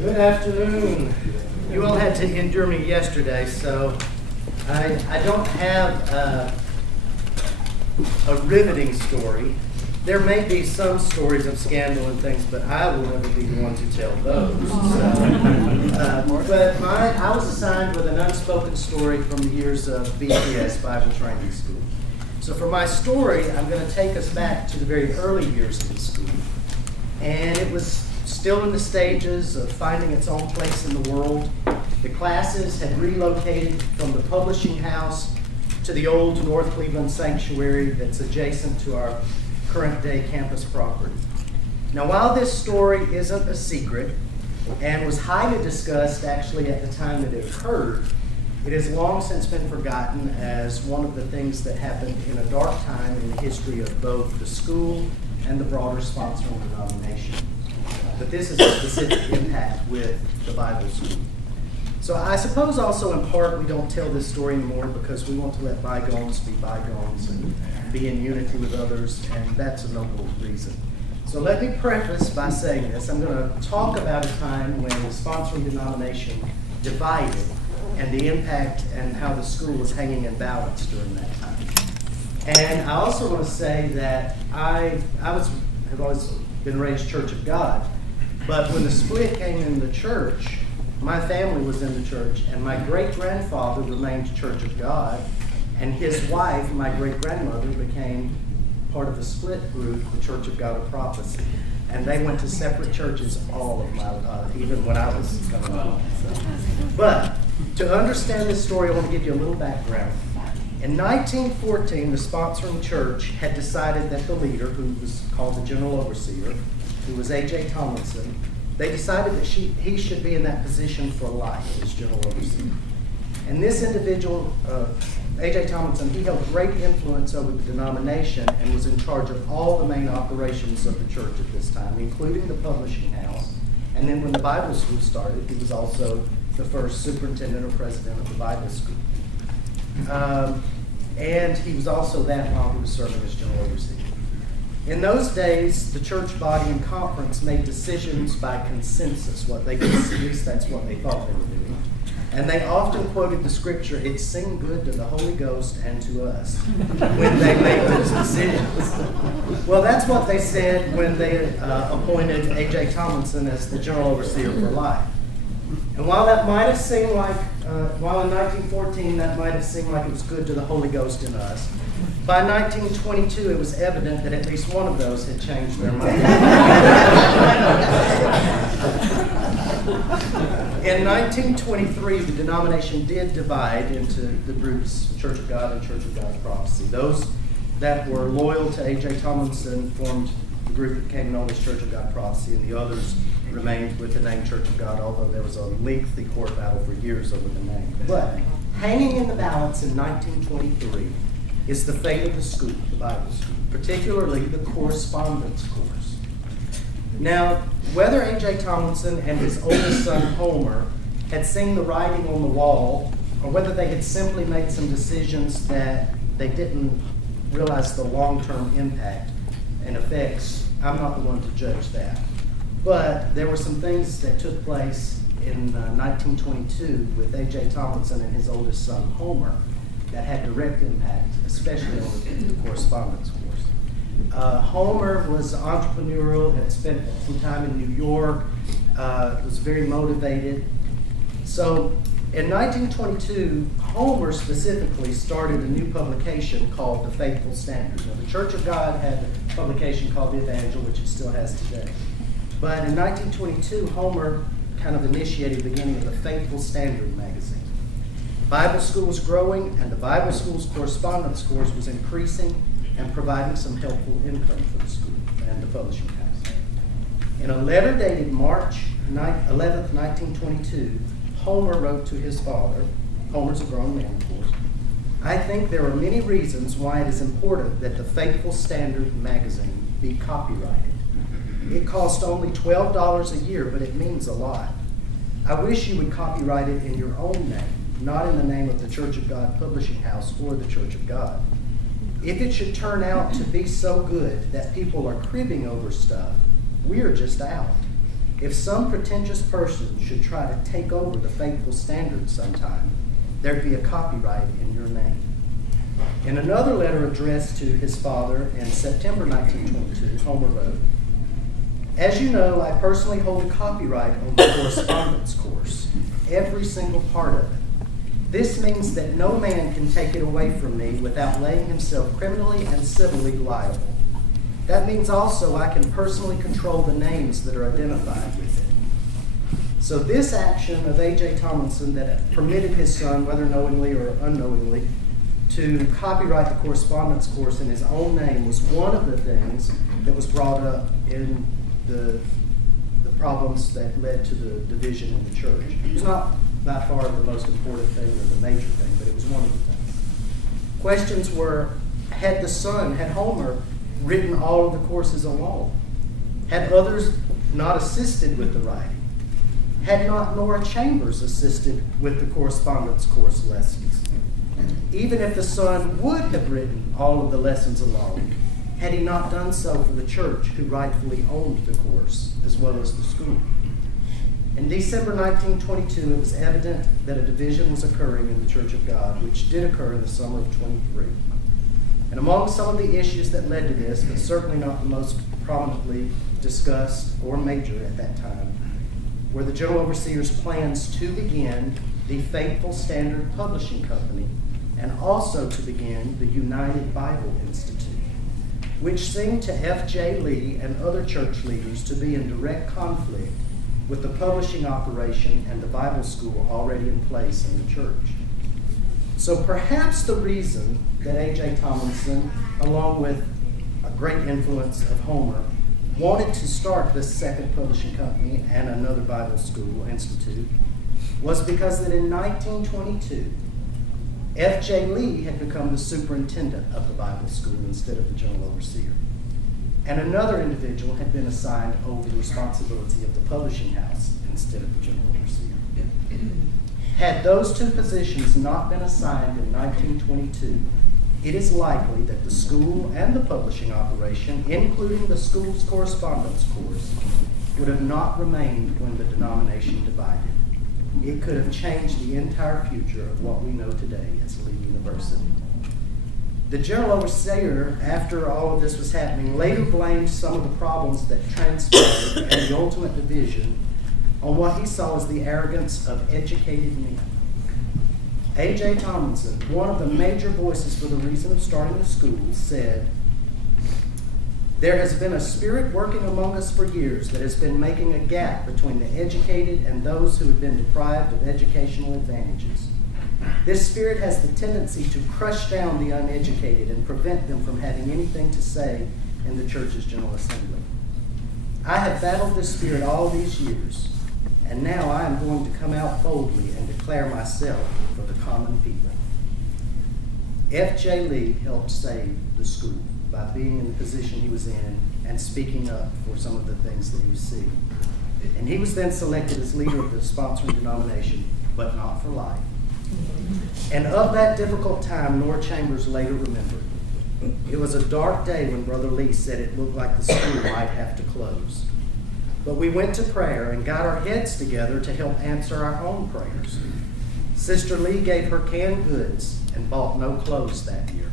Good afternoon. You all had to endure me yesterday, so I don't have a riveting story. There may be some stories of scandal and things, but I will never be the one to tell those. But I was assigned with an unspoken story from the years of BTS, Bible Training School. So for my story, I'm going to take us back to the very early years of the school. And it was still in the stages of finding its own place in the world. The classes had relocated from the publishing house to the old North Cleveland sanctuary that's adjacent to our current day campus property. Now, while this story isn't a secret and was highly discussed actually at the time that it occurred, it has long since been forgotten as one of the things that happened in a dark time in the history of both the school and the broader sponsoring denomination. But this is a specific impact with the Bible school. So I suppose also in part we don't tell this story anymore because we want to let bygones be bygones and be in unity with others, and that's a noble reason. So let me preface by saying this. I'm going to talk about a time when the sponsoring denomination divided and the impact and how the school was hanging in balance during that time. And I also want to say that I have always been raised Church of God, but when the split came in the church, my family was in the church, and my great-grandfather remained Church of God, and his wife, my great-grandmother, became part of the split group, the Church of God of Prophecy. And they went to separate churches all of my life, even when I was coming up. So. But to understand this story, I want to give you a little background. In 1914, the sponsoring church had decided that the leader, who was called the General Overseer, who was A.J. Tomlinson, they decided that he should be in that position for life as General Overseer. And this individual, A.J. Tomlinson, he held great influence over the denomination and was in charge of all the main operations of the church at this time, including the publishing house. And then when the Bible school started, he was also the first superintendent or president of the Bible school. And he was also that while he was serving as General Overseer. In those days, the church body and conference made decisions by consensus. At least that's what they thought they were doing. And they often quoted the scripture, "It seemed good to the Holy Ghost and to us," when they made those decisions. Well, that's what they said when they appointed A.J. Tomlinson as the General Overseer for life. And while that might have seemed like, while in 1914 that might have seemed like it was good to the Holy Ghost and us, by 1922 it was evident that at least one of those had changed their mind. In 1923, the denomination did divide into the groups Church of God and Church of God of Prophecy. Those that were loyal to A.J. Tomlinson formed the group that became known as Church of God of Prophecy, and the others remained with the name Church of God, although there was a lengthy court battle for years over the name. But hanging in the balance in 1923 is the fate of the school, the Bible school, particularly the correspondence course. Now, whether A.J. Tomlinson and his oldest son Homer had seen the writing on the wall, or whether they had simply made some decisions that they didn't realize the long-term impact and effects, I'm not the one to judge that. But there were some things that took place in 1922 with A.J. Tomlinson and his oldest son Homer that had direct impact, especially on the correspondence course. Homer was entrepreneurial, had spent some time in New York, was very motivated. So in 1922, Homer specifically started a new publication called The Faithful Standard. Now, the Church of God had a publication called The Evangel, which it still has today. But in 1922, Homer kind of initiated the beginning of the Faithful Standard magazine. Bible school was growing, and the Bible school's correspondence course was increasing and providing some helpful income for the school and the publishing house. In a letter dated March 11th, 1922, Homer wrote to his father. Homer's a grown man, of course. "I think there are many reasons why it is important that the Faithful Standard magazine be copyrighted. It costs only $12 a year, but it means a lot. I wish you would copyright it in your own name, not in the name of the Church of God Publishing House or the Church of God. If it should turn out to be so good that people are cribbing over stuff, we're just out. if some pretentious person should try to take over the faithful standard sometime, there'd be a copyright in your name. In another letter addressed to his father in September 1922, Homer wrote, "As you know, I personally hold copyright on the correspondence course, every single part of it. This means that no man can take it away from me without laying himself criminally and civilly liable. That means also I can personally control the names that are identified with it." So this action of A.J. Tomlinson that permitted his son, whether knowingly or unknowingly, to copyright the correspondence course in his own name was one of the things that was brought up in the problems that led to the division in the church. It was not by far the most important thing or the major thing, but it was one of the things. Questions were, had the son, had Homer, written all of the courses alone? Had others not assisted with the writing? Had not Nora Chambers assisted with the correspondence course lessons? Even if the son would have written all of the lessons alone, had he not done so for the church who rightfully owned the course as well as the school? In December 1922, it was evident that a division was occurring in the Church of God, which did occur in the summer of 23. And among some of the issues that led to this, but certainly not the most prominently discussed or major at that time, were the General Overseer's plans to begin the Faithful Standard Publishing Company and also to begin the United Bible Institute, which seemed to F.J. Lee and other church leaders to be in direct conflict with the publishing operation and the Bible school already in place in the church. So perhaps the reason that A.J. Tomlinson, along with a great influence of Homer, wanted to start this second publishing company and another Bible school institute was because that in 1922, F.J. Lee had become the superintendent of the Bible school instead of the general overseer. And another individual had been assigned over the responsibility of the publishing house instead of the general overseer. Had those two positions not been assigned in 1922, it is likely that the school and the publishing operation, including the school's correspondence course, would have not remained when the denomination divided. It could have changed the entire future of what we know today as Lee University. The general overseer, after all of this was happening, later blamed some of the problems that transpired and the ultimate division on what he saw as the arrogance of educated men. A.J. Tomlinson, one of the major voices for the reason of starting the school, said, "There has been a spirit working among us for years that has been making a gap between the educated and those who have been deprived of educational advantages. This spirit has the tendency to crush down the uneducated and prevent them from having anything to say in the church's General Assembly. I have battled this spirit all these years, and now I am going to come out boldly and declare myself for the common people." F.J. Lee helped save the school by being in the position he was in and speaking up for some of the things that he was seeing. And he was then selected as leader of the sponsoring denomination, but not for life. And of that difficult time, Nora Chambers later remembered. It was a dark day when Brother Lee said it looked like the school might have to close. But we went to prayer and got our heads together to help answer our own prayers. Sister Lee gave her canned goods and bought no clothes that year.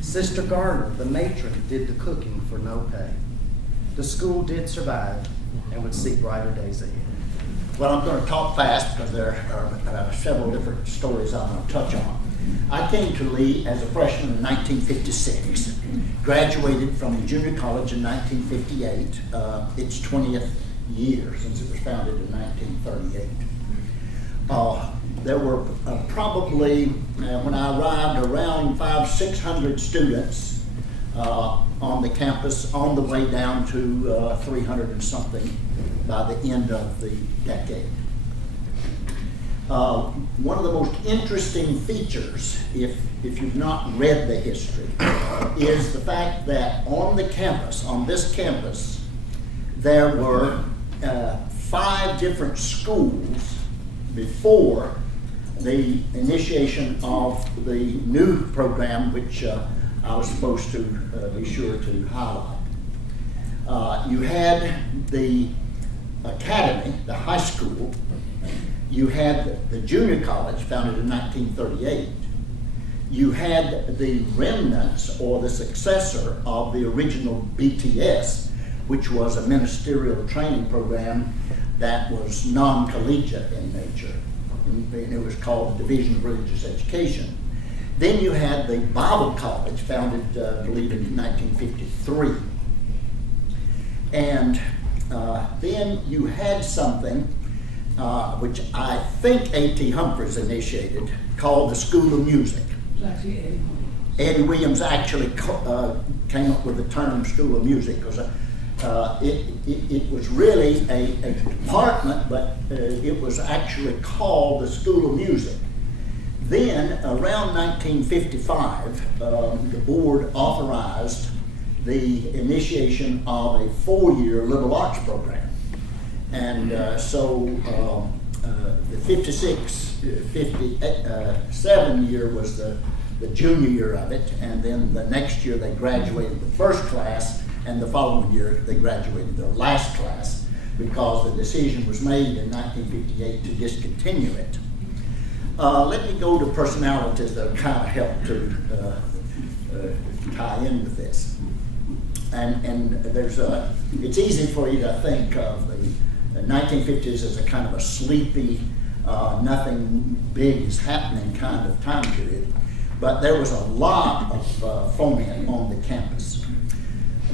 Sister Garner, the matron, did the cooking for no pay. The school did survive and would see brighter days ahead. Well, I'm going to talk fast because there are several different stories I'm going to touch on. I came to Lee as a freshman in 1956, graduated from the junior college in 1958, its 20th year since it was founded in 1938. There were probably, when I arrived, around 500-600 students on the campus, on the way down to 300 and something by the end of the decade. One of the most interesting features, if you've not read the history, is the fact that on the campus, on this campus, there were 5 different schools before the initiation of the new program, which I was supposed to be sure to highlight. You had the academy, the high school, you had the junior college, founded in 1938. You had the remnants or the successor of the original BTS, which was a ministerial training program that was non-collegiate in nature. And it was called the Division of Religious Education. Then you had the Bible College, founded, I believe, in 1953. And then you had something which I think A.T. Humphreys initiated, called the School of Music. Eddie Williams actually came up with the term School of Music because it was really a department, but it was actually called the School of Music. Then, around 1955, the board authorized the initiation of a 4-year liberal arts program. And so the 57 year was the junior year of it, and then the next year they graduated the first class, and the following year they graduated their last class because the decision was made in 1958 to discontinue it. Let me go to personalities that kind of help to tie in with this. And there's it's easy for you to think of the 1950s as a kind of a sleepy, nothing big is happening kind of time period. But there was a lot of foment on the campus.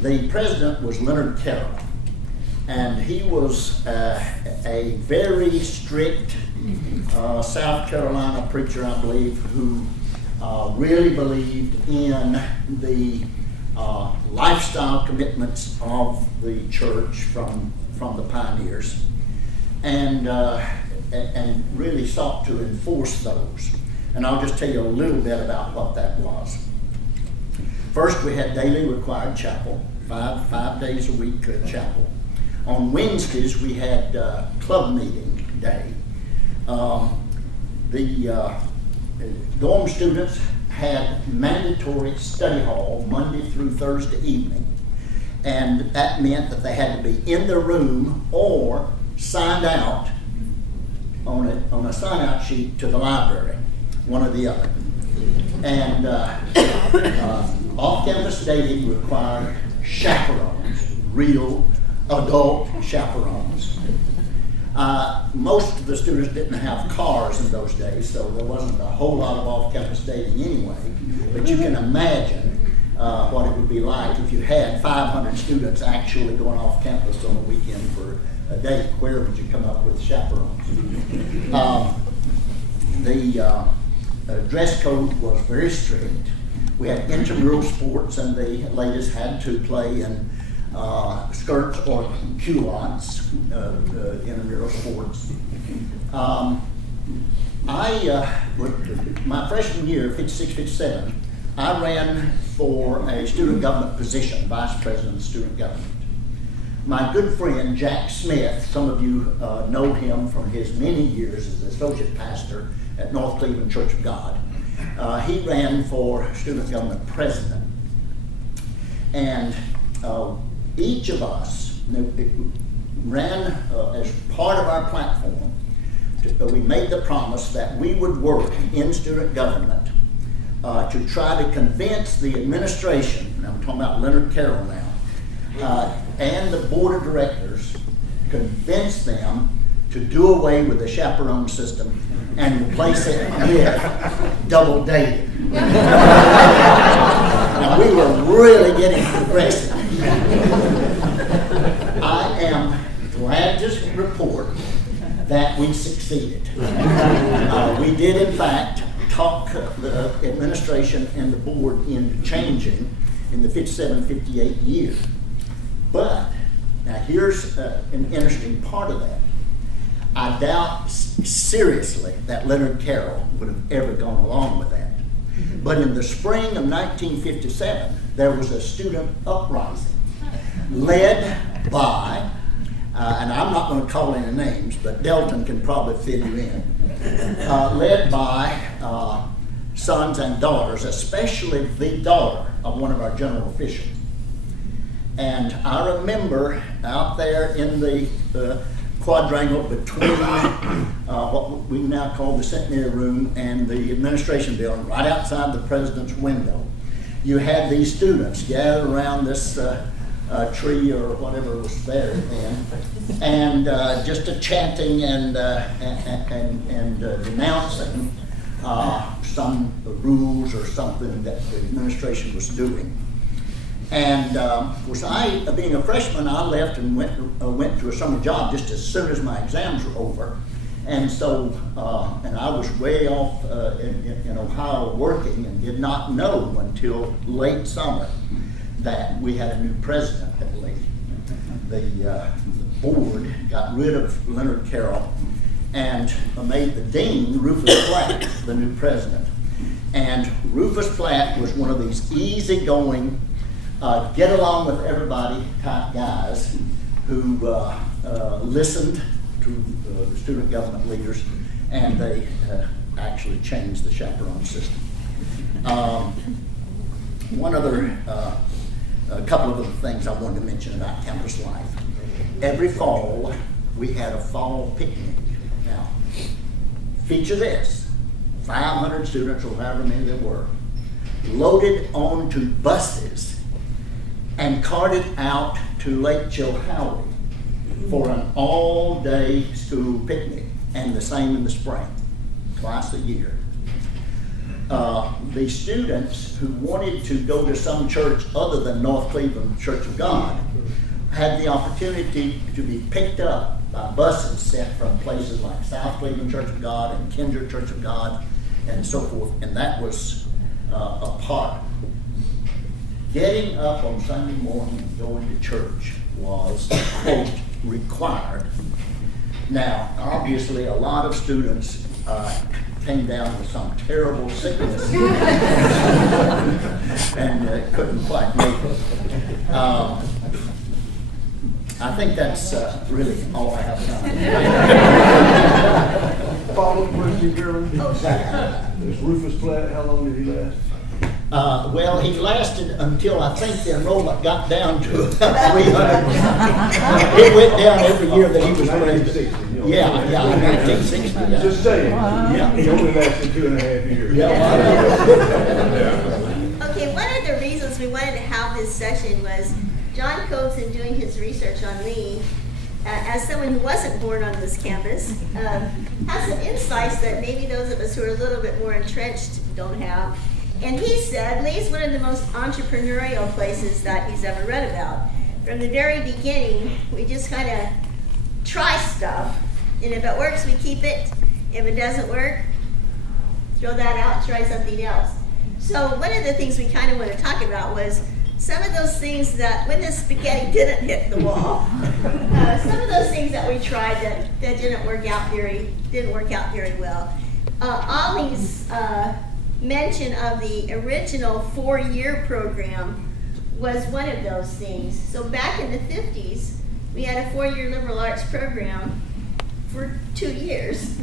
The president was Leonard Carroll, and he was a very strict South Carolina preacher, I believe, who really believed in the lifestyle commitments of the church from the pioneers, and really sought to enforce those. And I'll just tell you a little bit about what that was. First, we had daily required chapel, five days a week chapel. On Wednesdays, we had club meeting day. The dorm students had mandatory study hall Monday through Thursday evening. And that meant that they had to be in their room or signed out on a sign-out sheet to the library, one or the other. And off-campus dating required chaperones, real adult chaperones. Most of the students didn't have cars in those days, so there wasn't a whole lot of off-campus dating anyway. But you can imagine what it would be like if you had 500 students actually going off campus on a weekend for a date. Where would you come up with chaperones? The dress code was very strict. We had intramural sports, and the ladies had to play in skirts or culottes, intramural sports. My freshman year, 56, 57, I ran for a student government position, vice president of student government. My good friend, Jack Smith, some of you know him from his many years as associate pastor at North Cleveland Church of God. He ran for student government president. And each of us ran as part of our platform. We made the promise that we would work in student government to try to convince the administration, and I'm talking about Leonard Carroll now, and the board of directors, convince them to do away with the chaperone system and replace it with double dating. Now, we were really getting progressive. I am glad to report that we succeeded. We did, in fact, talk the administration and the board into changing in the 57-58 year. But, now here's an interesting part of that. I doubt seriously that Leonard Carroll would have ever gone along with that. But in the spring of 1957, there was a student uprising led by, and I'm not going to call any names, but Delton can probably fill you in, led by sons and daughters, especially the daughter of one of our general officials. And I remember out there in the quadrangle between what we now call the Centennial room and the administration building, right outside the president's window. You had these students gather around this tree or whatever was there then, and just chanting and denouncing some rules or something that the administration was doing. And of course, being a freshman, I left and went to a summer job just as soon as my exams were over. And so, and I was way off in Ohio working and did not know until late summer that we had a new president at Lee. The board got rid of Leonard Carroll and made the dean, Rufus Platt, the new president. And Rufus Platt was one of these easygoing, get along with everybody type guys who listened to the student government leaders, and they actually changed the chaperone system. A couple of other things I wanted to mention about campus life. Every fall, we had a fall picnic. Now, feature this, 500 students, or however many there were, loaded onto buses and carted out to Lake Chilhowie for an all-day school picnic, and the same in the spring, twice a year. The students who wanted to go to some church other than North Cleveland Church of God had the opportunity to be picked up by buses sent from places like South Cleveland Church of God and Kinder Church of God and so forth, and that was a part. Getting up on Sunday morning and going to church was, quote, required. Now, obviously, a lot of students came down with some terrible sickness and couldn't quite make it. I think that's really all I have time. Follow-up question, Carolyn. Oh, sure. Is Rufus Platt, how long did he last? Well, he lasted until I think the enrollment got down to about 300. It went down every year that he was president. Yeah, 1960. Yeah. Just saying. Yeah. He only lasted 2.5 years. Yeah. Okay, one of the reasons we wanted to have this session was John Coates, in doing his research on Lee, as someone who wasn't born on this campus, has some insights that maybe those of us who are a little bit more entrenched don't have. And he said Lee's one of the most entrepreneurial places that he's ever read about. From the very beginning, we just kind of try stuff, and if it works, we keep it. If it doesn't work, throw that out and try something else. So one of the things we kind of want to talk about was some of those things that, when the spaghetti didn't hit the wall, some of those things that we tried that didn't work out very well. Ollie's mention of the original 4-year program was one of those things. So back in the 50s, we had a 4-year liberal arts program for 2 years.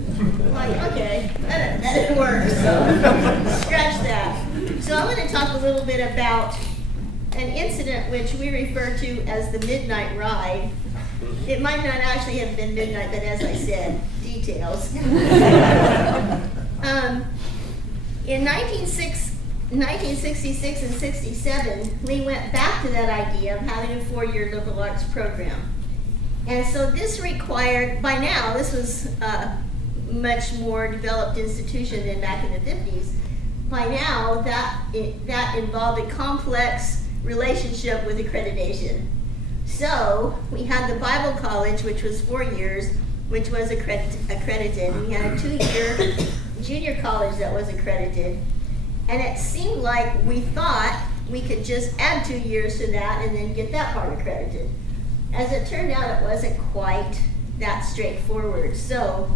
Like, okay, that didn't work, so scratch that. So I want to talk a little bit about an incident which we refer to as the midnight ride. It might not actually have been midnight, but as I said, details. In 1966 and 67, Lee went back to that idea of having a 4-year liberal arts program. And so this required, by now, this was a much more developed institution than back in the 50s. By now, that involved a complex relationship with accreditation. So we had the Bible College, which was 4 years, which was accredited. We had a 2-year junior college that was accredited. And it seemed like we thought we could just add 2 years to that and then get that part accredited. As it turned out, it wasn't quite that straightforward. So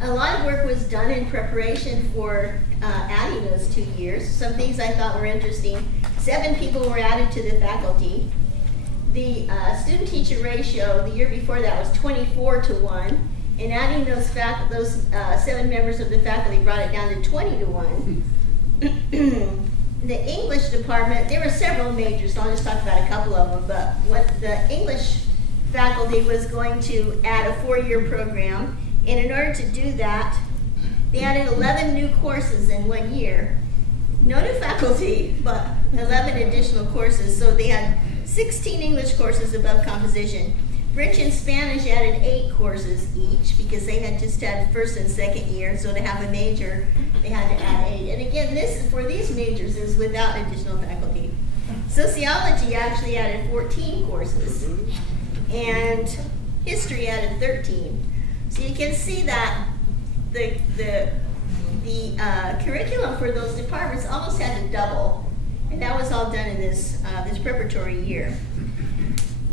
a lot of work was done in preparation for adding those 2 years. Some things I thought were interesting. 7 people were added to the faculty. The student-teacher ratio the year before that was 24-1, and adding those 7 members of the faculty brought it down to 20-1. The English department, there were several majors, so I'll just talk about a couple of them, but what the English faculty was going to add a 4-year program, and in order to do that, they added 11 new courses in 1 year. No new faculty, but 11 additional courses. So they had 16 English courses above composition. French and Spanish added 8 courses each because they had just had first and second year. So to have a major, they had to add 8. And again, this for these majors is without additional faculty. Sociology actually added 14 courses, and history added 13. So you can see that the curriculum for those departments almost had to double, and that was all done in this this preparatory year.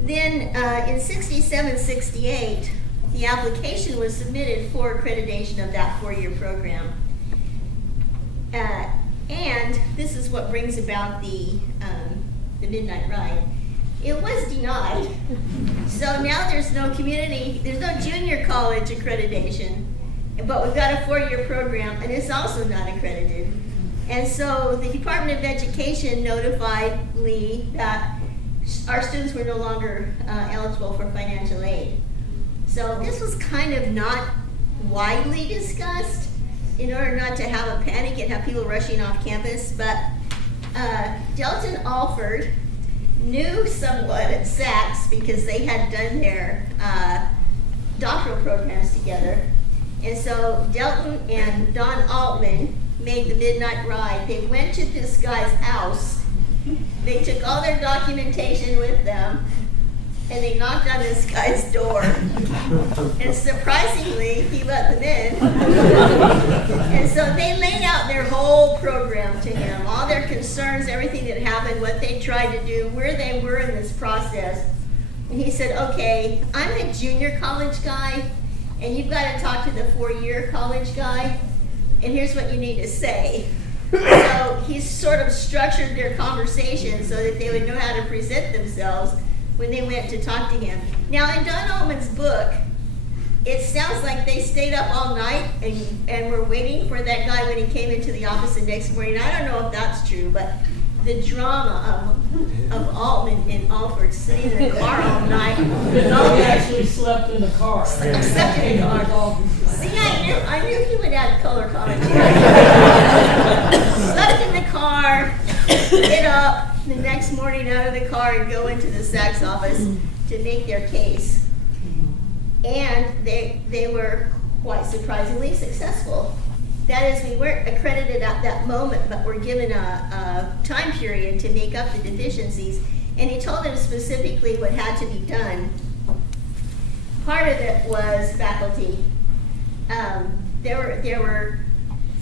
Then in 67-68, the application was submitted for accreditation of that 4-year program. And this is what brings about the Midnight Ride. It was denied. So now there's no junior college accreditation, but we've got a 4-year program, and it's also not accredited. And so the Department of Education notified Lee that our students were no longer eligible for financial aid. So this was kind of not widely discussed in order not to have a panic and have people rushing off campus, but Delton Alford knew somewhat at Sachs because they had done their doctoral programs together. And so Delton and Don Altman made the Midnight Ride. They went to this guy's house. They took all their documentation with them, and they knocked on this guy's door. And surprisingly, he let them in. And so they laid out their whole program to him, all their concerns, everything that happened, what they tried to do, where they were in this process. And he said, okay, I'm a junior college guy, and you've got to talk to the 4-year college guy, and here's what you need to say. So he sort of structured their conversation so that they would know how to present themselves when they went to talk to him. Now, in Don Altman's book, it sounds like they stayed up all night and were waiting for that guy when he came into the office the next morning. I don't know if that's true, but the drama of Altman and Alford sitting in the car all night. They actually slept in the car. Slept in the car. See, I knew he would add color commentary. Slept in the car, get up the next morning out of the car and go into the Sachs office to make their case. And they were quite surprisingly successful. That is, we weren't accredited at that moment, but were given a time period to make up the deficiencies. And he told them specifically what had to be done. Part of it was faculty. There were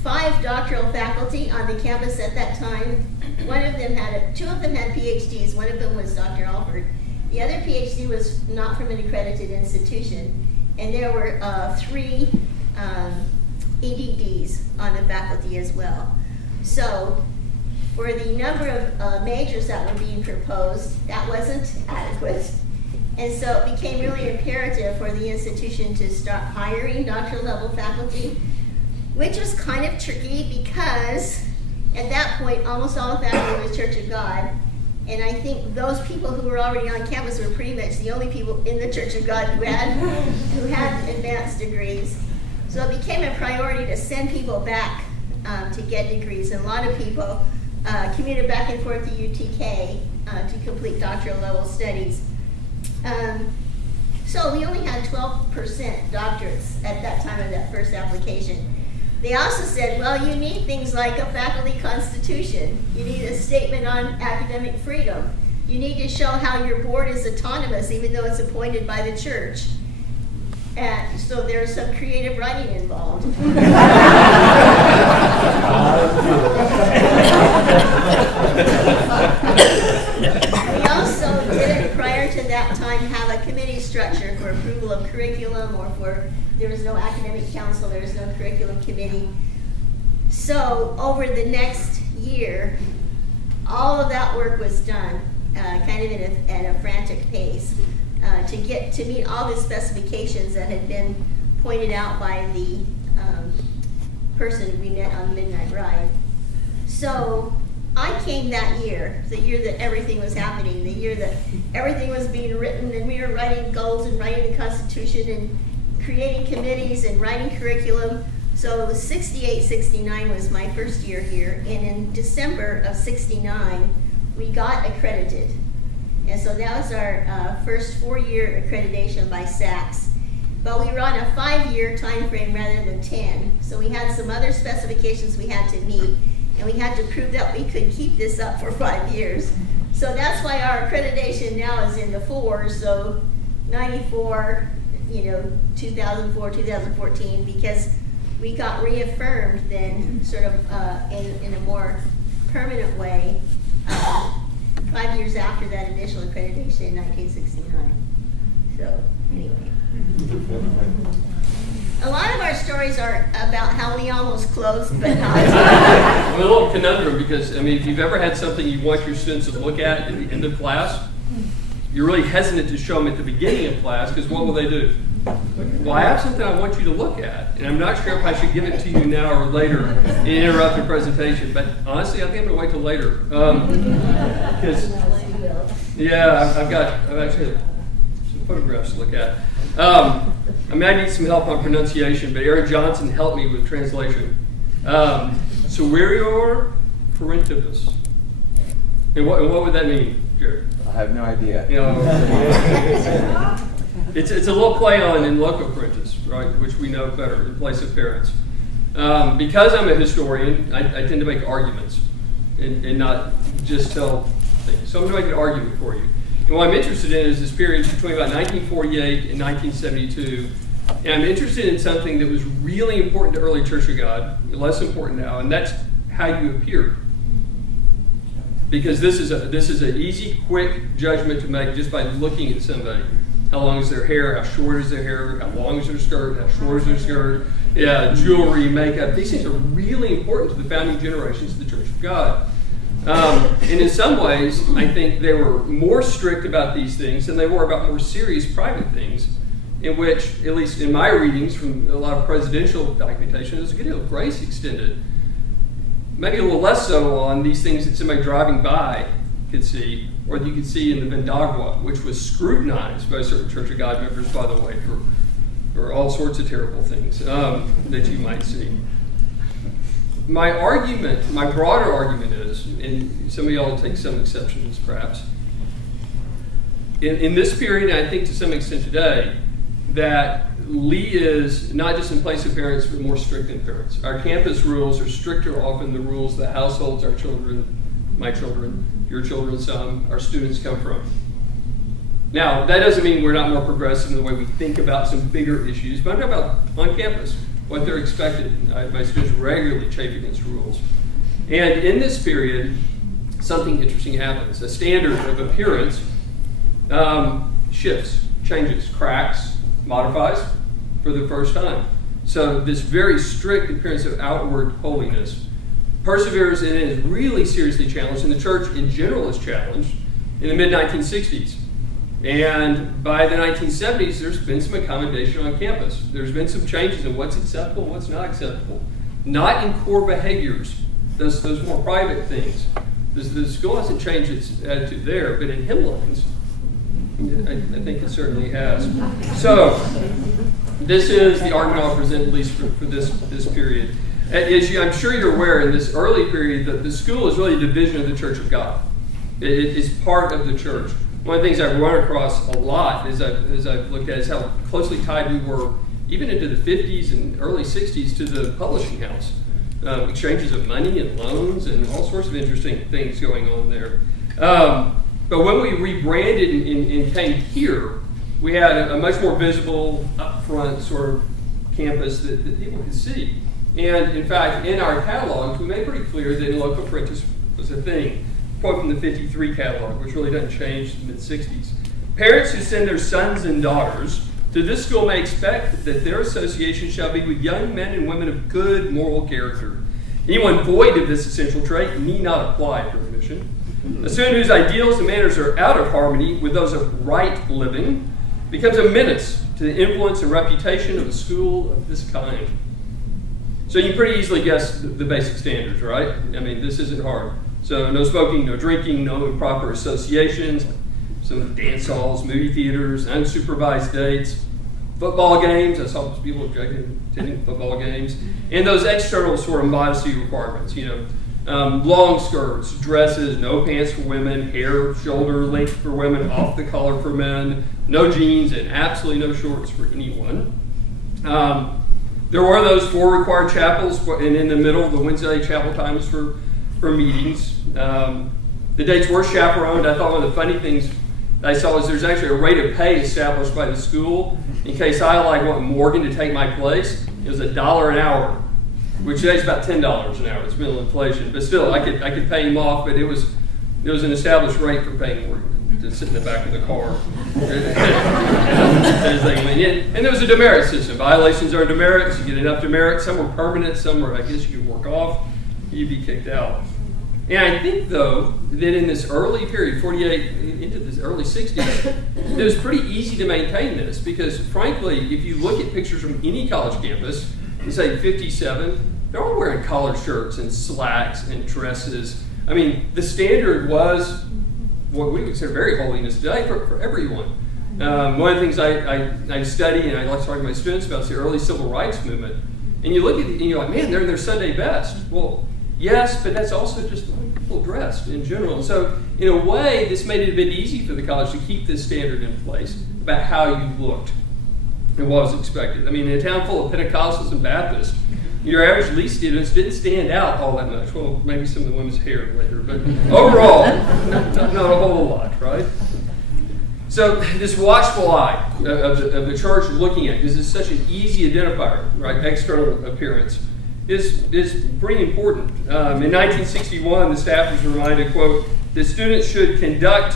5 doctoral faculty on the campus at that time. Two of them had PhDs. One of them was Dr. Alford. The other PhD was not from an accredited institution. And there were 3 EDDs on the faculty as well. So for the number of majors that were being proposed, that wasn't adequate. And so it became really imperative for the institution to start hiring doctoral level faculty, which was kind of tricky because at that point, almost all the faculty was Church of God. And I think those people who were already on campus were pretty much the only people in the Church of God who had advanced degrees. So it became a priority to send people back to get degrees. And a lot of people commuted back and forth to UTK to complete doctoral level studies. So we only had 12% doctorates at that time of that first application. They also said, well, you need things like a faculty constitution. You need a statement on academic freedom. You need to show how your board is autonomous, even though it's appointed by the church. And so there's some creative writing involved. We also didn't, prior to that time, have a committee structure for approval of curriculum, or there was no academic council, there was no curriculum committee. So over the next year, all of that work was done kind of at a frantic pace to meet all the specifications that had been pointed out by the person we met on the Midnight Ride. So I came that year, the year that everything was happening, the year that everything was being written, and we were writing goals and writing the Constitution and creating committees and writing curriculum. So it was 68, 69 was my first year here, and in December of 69, we got accredited. And so that was our first 4-year accreditation by SACS. But we were on a 5-year time frame rather than 10. So we had some other specifications we had to meet, and we had to prove that we could keep this up for 5 years. So that's why our accreditation now is in the 4s, so 94, 2004, 2014, because we got reaffirmed then sort of in a more permanent way 5 years after that initial accreditation in 1969. So anyway. A lot of our stories are about how we almost closed, but not. I'm a little conundrum because, if you've ever had something you want your students to look at the end of class, you're really hesitant to show them at the beginning of class because what will they do? Well, I have something I want you to look at, and I'm not sure if I should give it to you now or later and interrupt the presentation, but honestly, I think I'm going to wait till later. Because, yeah, I've actually had some photographs to look at. I need some help on pronunciation, but Aaron Johnson helped me with translation. Superior parentibus. And what would that mean, Jared? I have no idea. It's a little play on in loco parentis, right, which we know better in place of parents. Because I'm a historian, I tend to make arguments and not just tell things. So I'm going to make an argument for you. And what I'm interested in is this period between about 1948 and 1972. And I'm interested in something that was really important to early Church of God, less important now, and that's how you appeared. Because this is an easy, quick judgment to make just by looking at somebody. How long is their hair? How short is their hair? How long is their skirt? How short is their skirt? Yeah, jewelry, makeup. These things are really important to the founding generations of the Church of God. And in some ways, I think they were more strict about these things than they were about more serious private things, in which, at least in my readings from a lot of presidential documentation, there's a good deal of grace extended. Maybe a little less so on these things that somebody driving by could see, or that you could see in the Vendagua, which was scrutinized by certain Church of God members, by the way, for all sorts of terrible things that you might see. My argument, my broader argument is, and some of y'all will take some exceptions perhaps, in this period, and I think to some extent today, that Lee is not just in place of parents, but more strict than parents. Our campus rules are stricter often than the rules the households our children, my children, your children, some, our students come from. Now, that doesn't mean we're not more progressive in the way we think about some bigger issues, but I'm talking about on campus, what they're expected. My students regularly chafe against rules. And in this period, something interesting happens. A standard of appearance shifts, changes, cracks, modifies for the first time. So this very strict appearance of outward holiness perseveres and is really seriously challenged, and the church in general is challenged in the mid-1960s. And by the 1970s, there's been some accommodation on campus. There's been some changes in what's acceptable and what's not acceptable. Not in core behaviors, those more private things. The school hasn't changed its attitude there, but in hymnlines, I think it certainly has. So, this is the argument I'll present, at least for this period. As I'm sure you're aware, in this early period, the school is really a division of the Church of God. It is part of the church. One of the things I've run across a lot as I've looked at is how closely tied we were, even into the 50s and early 60s, to the publishing house. Exchanges of money and loans and all sorts of interesting things going on there. But when we rebranded and came here, we had a much more visible, upfront sort of campus that people could see. And in fact, in our catalogs, we made pretty clear that loco parentis was a thing. Quote from the 53 catalog, which really doesn't change in the mid-60s. Parents who send their sons and daughters to this school may expect that their association shall be with young men and women of good moral character. Anyone void of this essential trait need not apply for admission. A student whose ideals and manners are out of harmony with those of right living becomes a menace to the influence and reputation of a school of this kind. So you can pretty easily guess the basic standards, right? I mean, this isn't hard. So no smoking, no drinking, no improper associations, some dance halls, movie theaters, unsupervised dates, football games. I saw people attending football games, and those external sort of modesty requirements. Long skirts, dresses, no pants for women, hair shoulder length for women, off the collar for men, no jeans, and absolutely no shorts for anyone. There were those 4 required chapels, and in the middle, the Wednesday chapel times for meetings. The dates were chaperoned. I thought one of the funny things I saw was there's actually a rate of pay established by the school in case I want Morgan to take my place. It was $1 an hour, which today is about $10 an hour. It's middle inflation, but still, I could pay him off. But it was an established rate for paying Morgan to sit in the back of the car. And there was a demerit system. Violations are demerits. You get enough demerits. Some were permanent. Some were, I guess, you could work off. You'd be kicked out. And I think, though, that in this early period, 48 into the early 60s, it was pretty easy to maintain this because, frankly, if you look at pictures from any college campus, in, say, 57, they're all wearing collared shirts and slacks and dresses. I mean, the standard was what we consider very holiness today for everyone. One of the things I study and I like talking to my students about is the early civil rights movement. And you look at it and you're like, man, they're in their Sunday best. Well, yes, but that's also just the way people dressed in general. And so, in a way, this made it a bit easy for the college to keep this standard in place about how you looked and what was expected. I mean, in a town full of Pentecostals and Baptists, your average Lee students didn't stand out all that much. Well, maybe some of the women's hair later, but overall, not a whole lot, right? So this watchful eye of the church looking at, because it's such an easy identifier, right? External appearance is pretty important. In 1961, the staff was reminded, quote, that students should conduct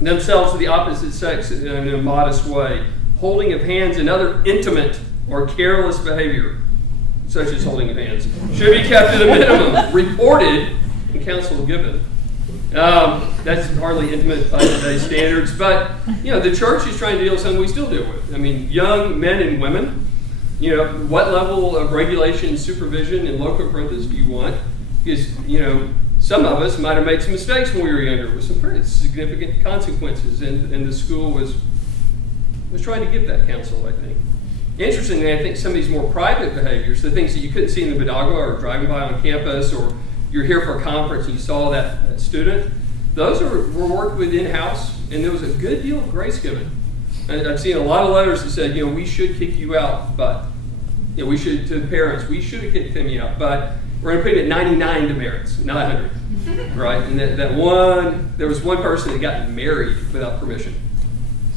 themselves to the opposite sex in a modest way, holding of hands and other intimate or careless behavior, such as holding of hands, should be kept at a minimum, reported and counsel given. That's hardly intimate by today's standards, but the church is trying to deal with something we still deal with. I mean, young men and women, what level of regulation and supervision and loco parentis do you want? Because, some of us might have made some mistakes when we were younger with some pretty significant consequences, and the school was trying to give that counsel, I think. Interestingly, I think some of these more private behaviors, the things that you couldn't see in the bodega or driving by on campus, or you're here for a conference and you saw that student, those were worked with in-house, and there was a good deal of grace given. I've seen a lot of letters that said, we should kick you out, but we should, to the parents, we should have kicked Timmy out, but we're going to put him at 99 demerits, not 100, right? And there was one person that got married without permission,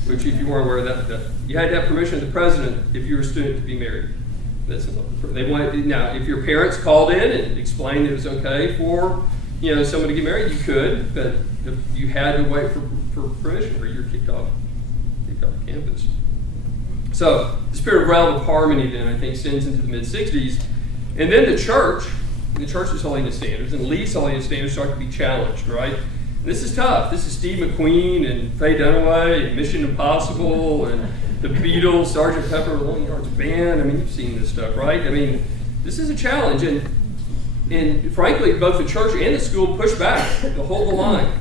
which, if you weren't aware of that, you had to have permission of the president if you were a student to be married. Now, if your parents called in and explained it was okay for someone to get married, you could, but if you had to wait for permission, or you're kicked off campus. So the spirit of relative harmony then, I think, extends into the mid-60s, and then the church's holiness standards and Lee's holiness standards start to be challenged, right? And this is tough. This is Steve McQueen and Faye Dunaway and Mission Impossible and the Beatles, Sgt. Pepper, Lonely Hearts Band. I mean, you've seen this stuff, right? I mean, this is a challenge, and frankly, both the church and the school push back to hold the line,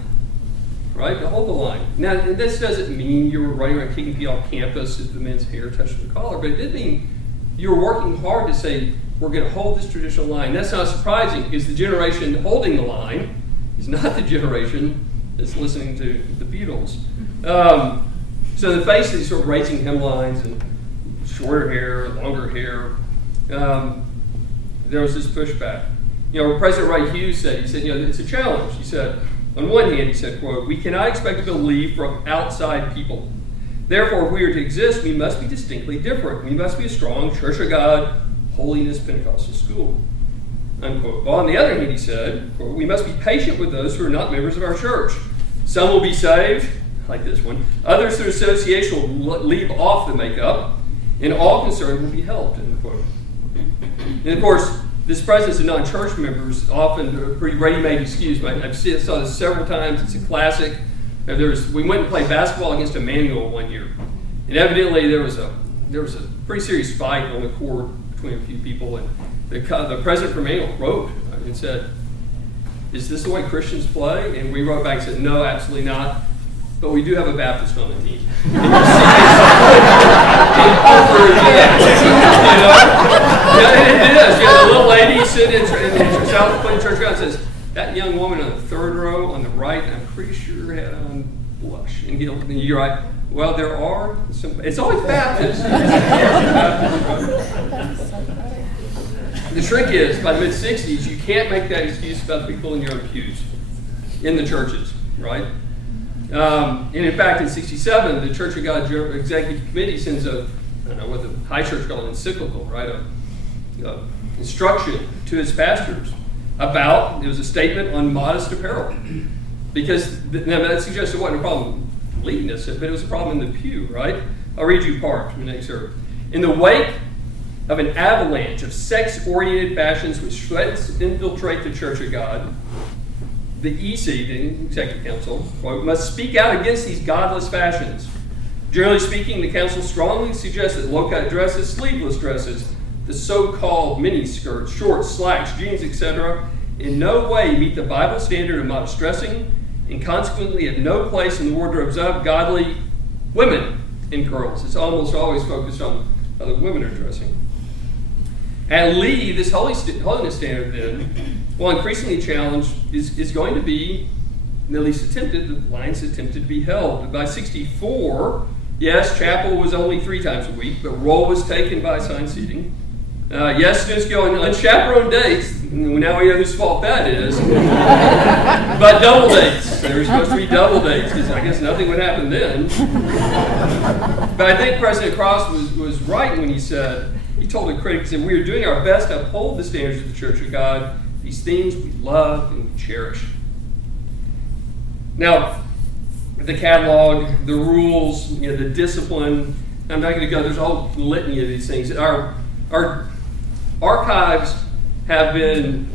right? To hold the line. Now, this doesn't mean you were running around kicking people off campus if the men's hair touched the collar, but it did mean you were working hard to say, we're going to hold this traditional line. That's not surprising, because the generation holding the line is not the generation that's listening to the Beatles. So in the face of these sort of racing hemlines and shorter hair, longer hair, there was this pushback. President Ray Hughes said, it's a challenge. He said, on one hand, he said, quote, we cannot expect to believe from outside people. Therefore, if we are to exist, we must be distinctly different. We must be a strong Church of God, holiness Pentecostal school. Unquote. Well, on the other hand, he said, quote, we must be patient with those who are not members of our church. Some will be saved, like this one. Others through association will leave off the makeup, and all concerned will be helped, end quote. And of course, this presence of non-church members often a pretty ready-made excuse. I saw this several times. It's a classic. We went and played basketball against Emmanuel one year, and evidently there was a pretty serious fight on the court between a few people, and the president from Emmanuel wrote and said, is this the way Christians play? And we wrote back and said, no, absolutely not. But we do have a Baptist on the team. It is. You have a little lady sitting in South Plain Church and says, that young woman on the third row on the right, I'm pretty sure had on blush. And you're right. Well, there are some. It's always Baptist. The trick is, by the mid-'60s, you can't make that excuse about the people in your own pews, in the churches, right? And in fact, in '67, the Church of God Executive Committee sends I don't know what the High Church called encyclical, right? A instruction to its pastors about, it was a statement on modest apparel. Because now that suggests it wasn't a problem leading us, but it was a problem in the pew, right? I'll read you part from the next sermon. In the wake of an avalanche of sex-oriented fashions which threatens to infiltrate the Church of God, the EC, the Executive Council, quote, must speak out against these godless fashions. Generally speaking, the Council strongly suggests that low-cut dresses, sleeveless dresses, the so-called miniskirts, shorts, slacks, jeans, etc., in no way meet the Bible standard of modest dressing, and consequently have no place in the wardrobes of godly women in curls. It's almost always focused on how the women are dressing. At Lee, this holiness standard then, while increasingly challenged, is going to be, at least attempted, the lines attempted to be held. By '64, yes, chapel was only 3 times a week, but roll was taken by assigned seating. Yes, students go on unchaperoned dates. Now we know whose fault that is. But double dates. There were supposed to be double dates because I guess nothing would happen then. But I think President Cross was right when he told the critics that we are doing our best to uphold the standards of the Church of God, these things we love and we cherish. Now, the catalog, the rules, the discipline, I'm not going to go, there's a whole litany of these things. Our archives have been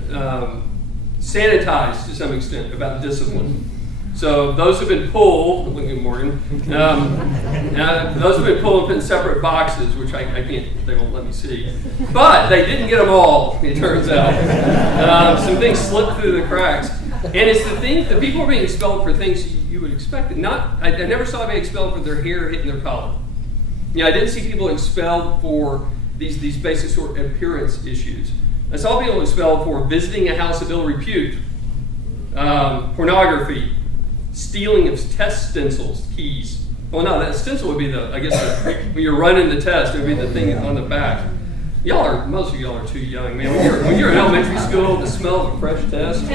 sanitized to some extent about discipline. So those have been pulled, looking at Morgan, those have been pulled and put in separate boxes, which I can't, they won't let me see. But they didn't get them all, it turns out. Some things slipped through the cracks. And it's the people are being expelled for things you would expect. I never saw anybody expelled for their hair hitting their collar. I didn't see people expelled for these basic sort of appearance issues. I saw people expelled for visiting a house of ill repute, pornography, stealing of test stencils, keys. Well, no, that stencil would be when you're running the test, it would be the thing on the back. Most of y'all are too young, man. When you're in elementary school, the smell of a fresh test.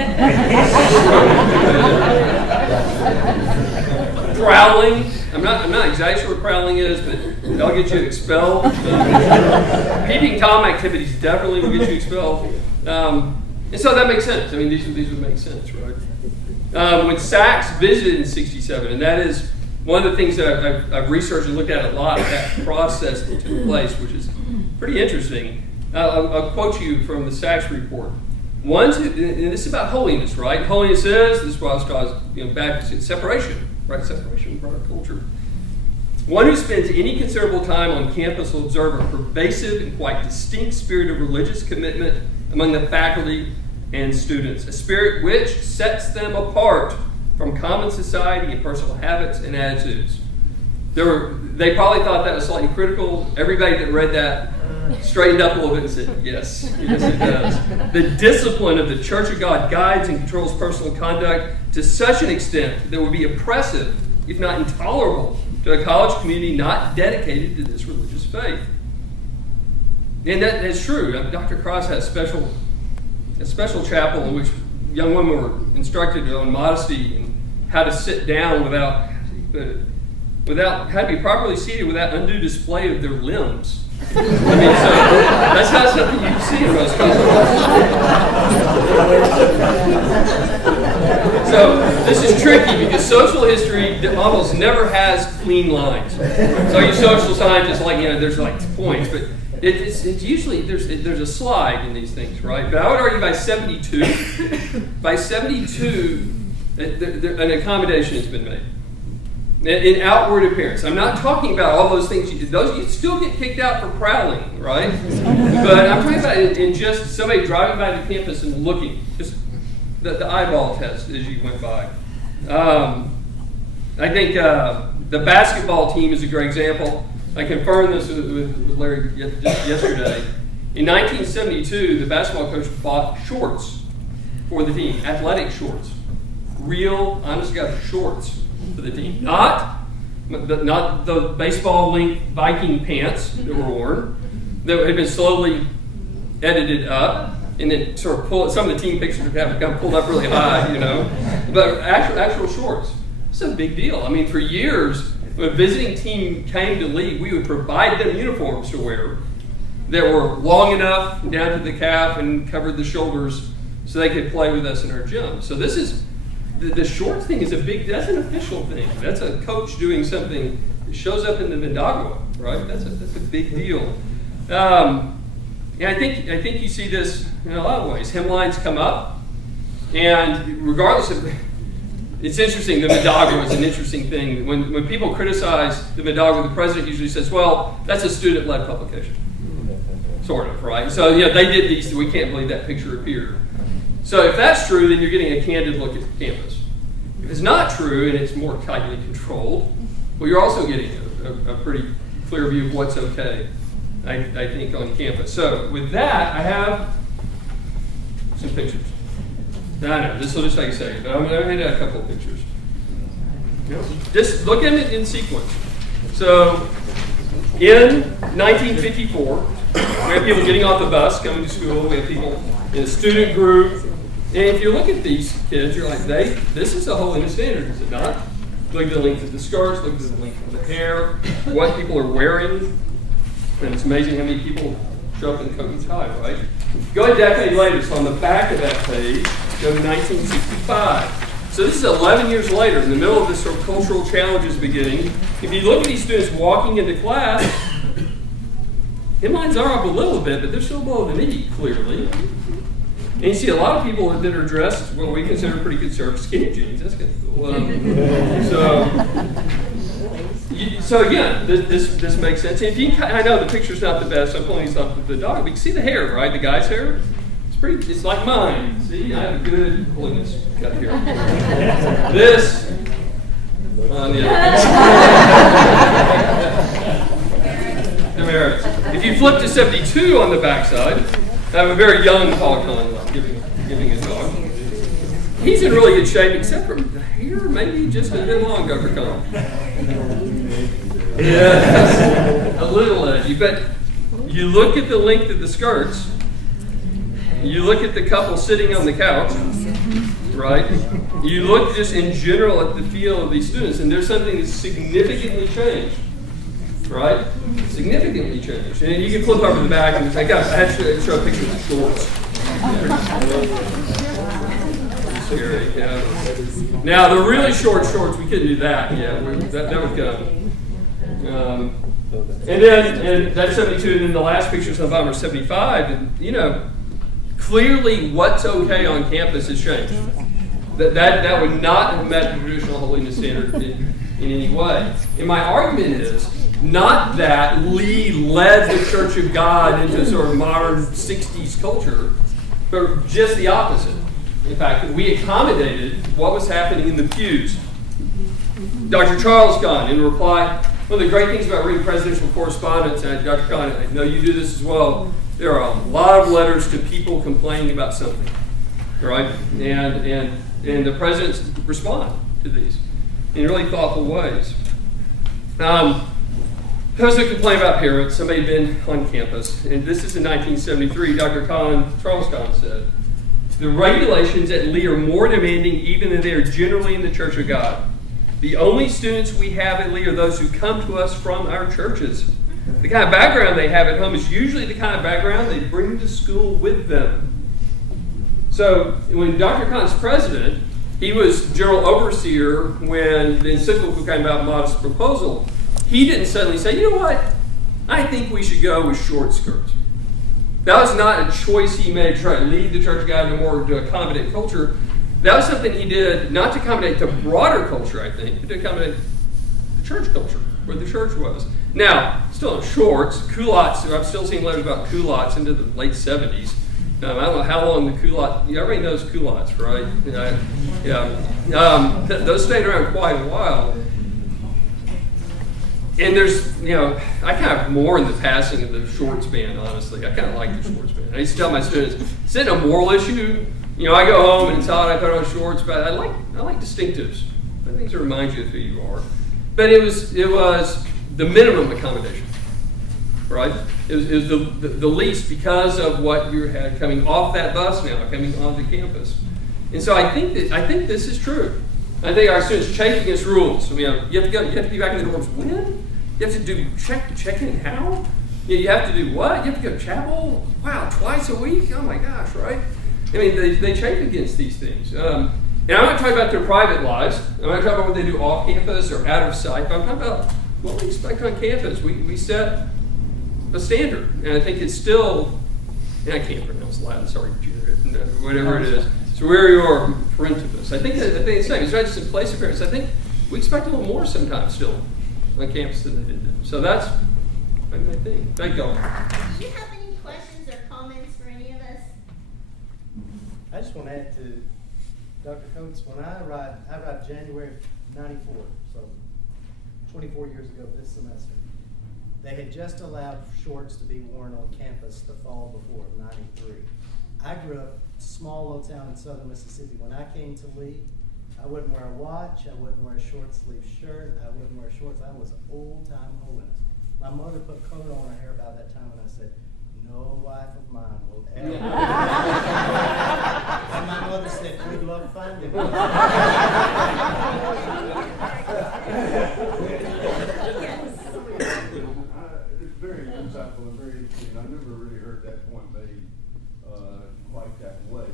Prowling. I'm not exactly sure what prowling is, but that'll get you expelled. Peeping Tom activities definitely will get you expelled. And so that makes sense. I mean, these would make sense, right? When Sachs visited in '67, and that is one of the things that I've researched and looked at a lot, that process that took place, which is pretty interesting. I'll quote you from the Sachs report. And this is about holiness, right? Holiness is, this was caused, Baptist separation, right? Separation from our culture. One who spends any considerable time on campus will observe a pervasive and quite distinct spirit of religious commitment among the faculty and students, a spirit which sets them apart from common society and personal habits and attitudes. They probably thought that was slightly critical. Everybody that read that straightened up a little bit and said, yes, it does. The discipline of the Church of God guides and controls personal conduct to such an extent that would be oppressive, if not intolerable, to a college community not dedicated to this religious faith. And that's true. Dr. Cross had a special chapel in which young women were instructed on modesty and how to sit down how to be properly seated without undue display of their limbs. So that's not something you see in most colleges. So this is tricky because social history almost never has clean lines. So you social scientists, there's points, but it's usually there's a slide in these things, right? But I would argue by 72, an accommodation has been made. In outward appearance. I'm not talking about all those things. Those you still get kicked out for prowling, right? But I'm talking about in just somebody driving by the campus and looking. Just the eyeball test as you went by. I think the basketball team is a great example. I confirmed this with Larry just yesterday. In 1972, the basketball coach bought shorts for the team, athletic shorts. Real, honest to God, shorts for the team. Not the baseball length Viking pants that were worn, that had been slowly edited up, and then sort of pulled, some of the team pictures have got pulled up really high, you know. But actual shorts. It's a big deal. I mean, for years, when a visiting team came to Lee, we would provide them uniforms to wear that were long enough down to the calf and covered the shoulders so they could play with us in our gym. So this is, the shorts thing is that's an official thing. That's a coach doing something that shows up in the Vendagua, right? That's a big deal. And I think you see this in a lot of ways. Hemlines come up, and regardless of, it's interesting, the Vendagua is an interesting thing. When people criticize the Vendagua, the president usually says, well, that's a student-led publication. Sort of, right? So, yeah, they did these, we can't believe that picture appeared. So if that's true, then you're getting a candid look at the campus. If it's not true, and it's more tightly controlled, well, you're also getting a pretty clear view of what's okay, I think, on campus. So with that, I have some pictures. Now, I know, this will just take a second, but I'm going to hand out a couple of pictures. Just look at it in sequence. So in 1954, we have people getting off the bus, coming to school. We have people in a student group. And if you look at these kids, you're like, this is a holiness standard, is it not? Look at the length of the skirts, look at the length of the hair, what people are wearing. And it's amazing how many people show up in the coat and tie, right? Go a decade later, so on the back of that page, go to 1965. So this is 11 years later, in the middle of this sort of cultural challenges beginning. If you look at these students walking into class, hemlines are up a little bit, but they're still below the knee, clearly. And you see a lot of people that are dressed what we consider pretty conservative, skinny jeans. That's kind of cool. So again, this makes sense. And if you, I know the picture's not the best. I'm pulling these off of the dog, but you can see the hair, right? The guy's hair. It's like mine. See, I have a good holiness cut here. This on the other. If you flip to 72 on the backside, I have a very young Paul Gunn giving his dog. He's in really good shape, except for the hair, maybe just a bit long, Dr. Gunn. Yeah, a little edgy. But you look at the length of the skirts, you look at the couple sitting on the couch, right? You look just in general at the feel of these students, and there's something that's significantly changed. Right? Significantly changed. And you can flip over the back and say, guys, I had to show a picture of the shorts. Scary, yeah. Now, the really short shorts, we couldn't do that. Yeah, that would go. And that's 72, and then the last picture is on the bottom, 75. And, you know, clearly what's okay on campus has changed. That would not have met the traditional holiness standard in any way. And my argument is, not that Lee led the Church of God into sort of modern 60s culture, but just the opposite. In fact, we accommodated what was happening in the pews. Dr. Charles Gunn, in reply, one of the great things about reading presidential correspondence, and Dr. Gunn, I know you do this as well, there are a lot of letters to people complaining about something, right? And the presidents respond to these in really thoughtful ways. Those that complain about parents, somebody had been on campus, and this is in 1973, Dr. Charles Gunn said, the regulations at Lee are more demanding even than they are generally in the Church of God. The only students we have at Lee are those who come to us from our churches. The kind of background they have at home is usually the kind of background they bring to school with them. So when Dr. Kahn's president, he was general overseer when the encyclical came out, Modest Proposal. He didn't suddenly say, you know what, I think we should go with short skirts. That was not a choice he made to try to lead the Church of God in order to accommodate culture. That was something he did not to accommodate the broader culture, I think, but to accommodate the church culture, where the church was. Now, still in shorts, culottes, I've still seen letters about culottes into the late 70s. I don't know how long the culottes, everybody knows culottes, right? Those stayed around quite a while. And there's, I kind of mourn the passing of the shorts band, honestly. I kind of like the shorts band. I used to tell my students, it's not a moral issue. I go home and it's hot, I put on shorts, but I like distinctives. I think it reminds you of who you are. But it was the minimum accommodation, right? It was the least because of what you had coming off that bus now, coming onto campus. And so I think this is true. I think our students chafe against rules. You have to be back in the dorms when? You have to do check-in how? You have to do what? You have to go to chapel? Wow, twice a week? Oh my gosh, right? I mean, they chafe against these things. And I'm not talking about their private lives. I'm not talking about what they do off campus or out of sight. But I'm talking about what we expect on campus. We set a standard. And I think it's still, and I can't pronounce Latin, sorry, whatever it is. Superior parentibus. I think it's the same. It's not just in place of parents. I think we expect a little more sometimes still on campus than they did then. So that's my thing. Thank you all. Do you have any questions or comments for any of us? I just want to add to Dr. Coates, when I arrived January of '94, so 24 years ago this semester. They had just allowed shorts to be worn on campus the fall before, '93. I grew up small little town in southern Mississippi. When I came to Lee, I wouldn't wear a watch, I wouldn't wear a short sleeve shirt, I wouldn't wear shorts. I was old time holiness. My mother put color on her hair about that time, and I said, no wife of mine will ever. And my mother said, good luck finding one. It's very insightful and very interesting. I never really heard that point made quite that way.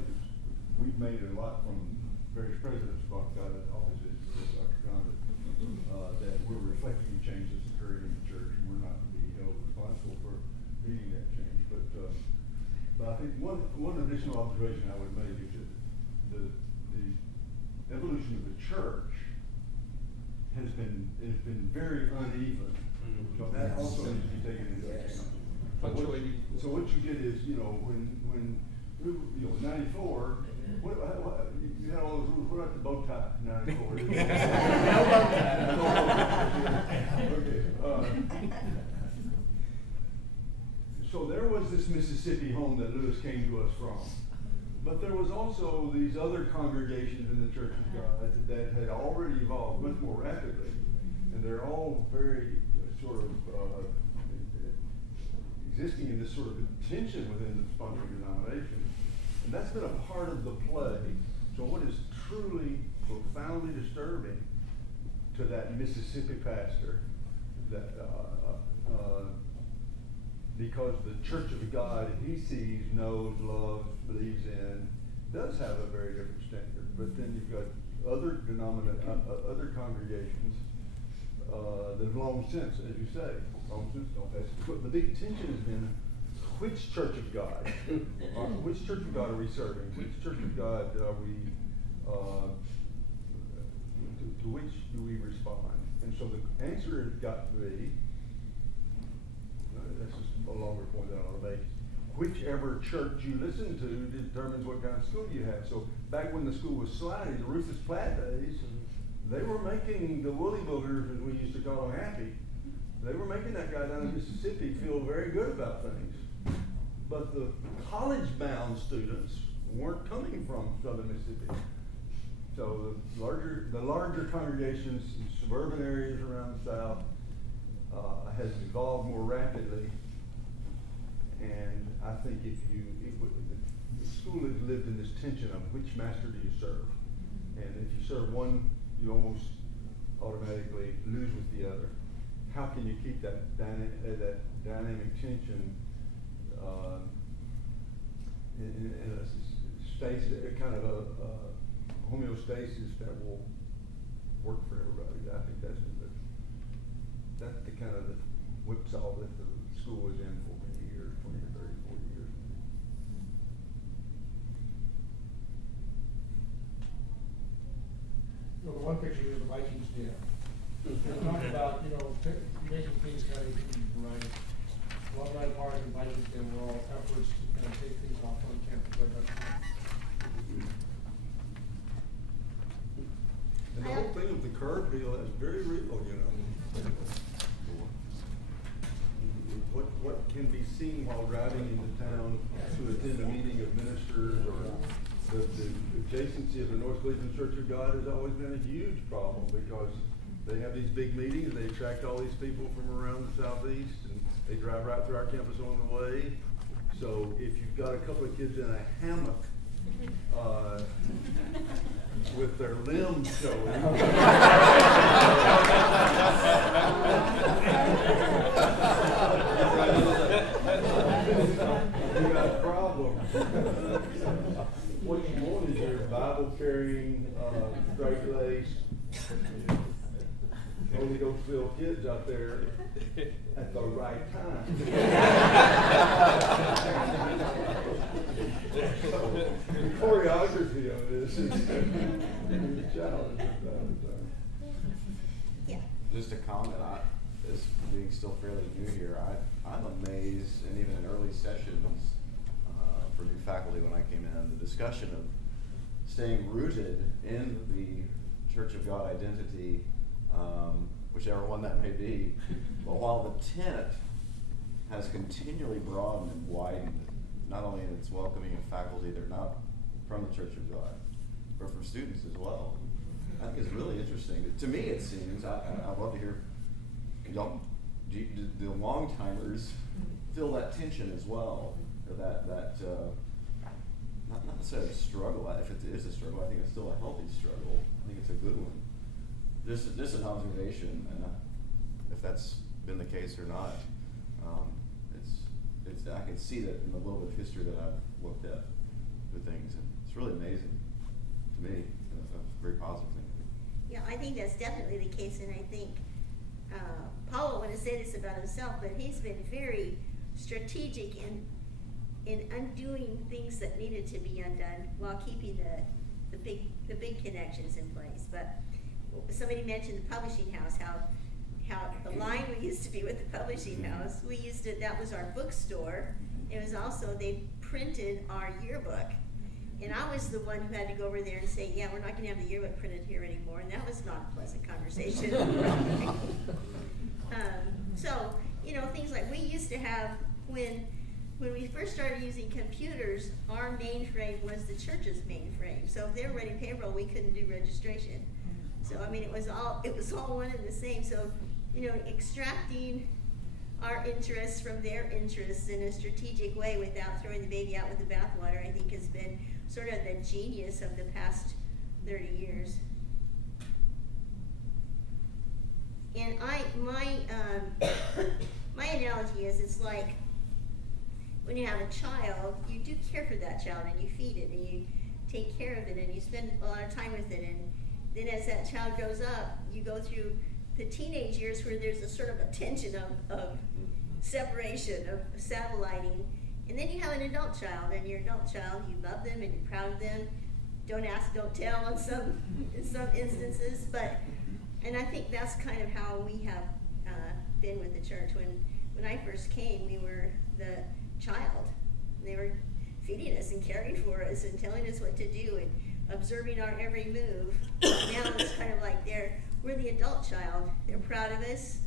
We've made a lot from various presidents about offices, Dr. Gunn, that we're reflecting the change that's occurring in the church, and we're not to be held responsible for leading that change. But I think one additional observation I would make is that the evolution of the church has been very uneven. So that also needs to be taken into account. So what you did is, when 94, you had all those rules. What about the bow tie? 94. No bow tie. Okay. So there was this Mississippi home that Lewis came to us from. But there was also these other congregations in the Church of God that had already evolved much more rapidly. And they're all very sort of existing in this sort of tension within the sponsoring denomination. And that's been a part of the play. So what is truly profoundly disturbing to that Mississippi pastor, that because the Church of God he sees, knows, loves, believes in, does have a very different standard. But then you've got other other congregations that have long since, as you say, long since don't pass. But the big tension has been, which Church of God? Which Church of God are we serving? Which Church of God are we? To which do we respond? And so the answer has got to be. That's just a longer point that I want to make. Whichever church you listen to determines what kind of school you have. So back when the school was sliding, the Rufus Platt days, they were making the woolly boogers, as we used to call them, happy. They were making that guy down in Mississippi feel very good about things. But the college-bound students weren't coming from southern Mississippi. So the larger congregations in suburban areas around the South has evolved more rapidly. And I think the school has lived in this tension of which master do you serve? And if you serve one, you almost automatically lose with the other. How can you keep that dynamic tension in a stasis, kind of a homeostasis that will work for everybody? I think that's the kind of the whipsaw that the school was in for many years, 20 or 30, 40 years. The one picture is the Vikings Den. Talk about, making things kind of right. alumni party and Vikings Day were all efforts to kind of take things off on campus like that. And the whole thing of the curb deal is very real, you know. What can be seen while driving into town to attend a meeting of ministers, or the adjacency of the North Cleveland Church of God has always been a huge problem, because they have these big meetings, they attract all these people from around the southeast, and they drive right through our campus on the way. So if you've got a couple of kids in a hammock, with their limbs showing, you got a problem. What you want is your Bible-carrying, straight-laced, Holy Ghost-filled kids out there at the right time. The choreography of this is a challenge. Yeah. Just a comment, this being still fairly new here, I'm amazed, and even in early sessions for new faculty when I came in, the discussion of staying rooted in the Church of God identity, whichever one that may be, but while the tent has continually broadened and widened, not only in its welcoming of faculty that are not from the Church of God, but from students as well. I think it's really interesting. To me, it seems, I'd love to hear, the long-timers feel that tension as well, or that not necessarily a struggle. If it is a struggle, I think it's still a healthy struggle. I think it's a good one. Just an observation, and if that's been the case or not, I can see that in the little bit of history that I've looked at with things, and it's really amazing to me. It's a very positive thing. Yeah, I think that's definitely the case, and I think Paul want to say this about himself, but he's been very strategic in undoing things that needed to be undone while keeping the big connections in place. But somebody mentioned the publishing house, how the line we used to be with the publishing house, that was our bookstore. It was also, they printed our yearbook. And I was the one who had to go over there and say, yeah, we're not going to have the yearbook printed here anymore. And that was not a pleasant conversation. So, things like we used to have, when we first started using computers, our mainframe was the church's mainframe. So if they were running payroll, we couldn't do registration. So, it was all one and the same. So, extracting our interests from their interests in a strategic way without throwing the baby out with the bathwater, I think has been sort of the genius of the past 30 years. And my analogy is, it's like when you have a child, you do care for that child, and you feed it, and you take care of it, and you spend a lot of time with it. And then as that child grows up, you go through the teenage years where there's a sort of a tension of separation, of satelliting. And then you have an adult child, and your adult child, you love them and you're proud of them. Don't ask, don't tell in some instances. And I think that's kind of how we have been with the church. When I first came, we were the child. They were feeding us and caring for us and telling us what to do and observing our every move. Now it's kind of like we're the adult child. They're proud of us.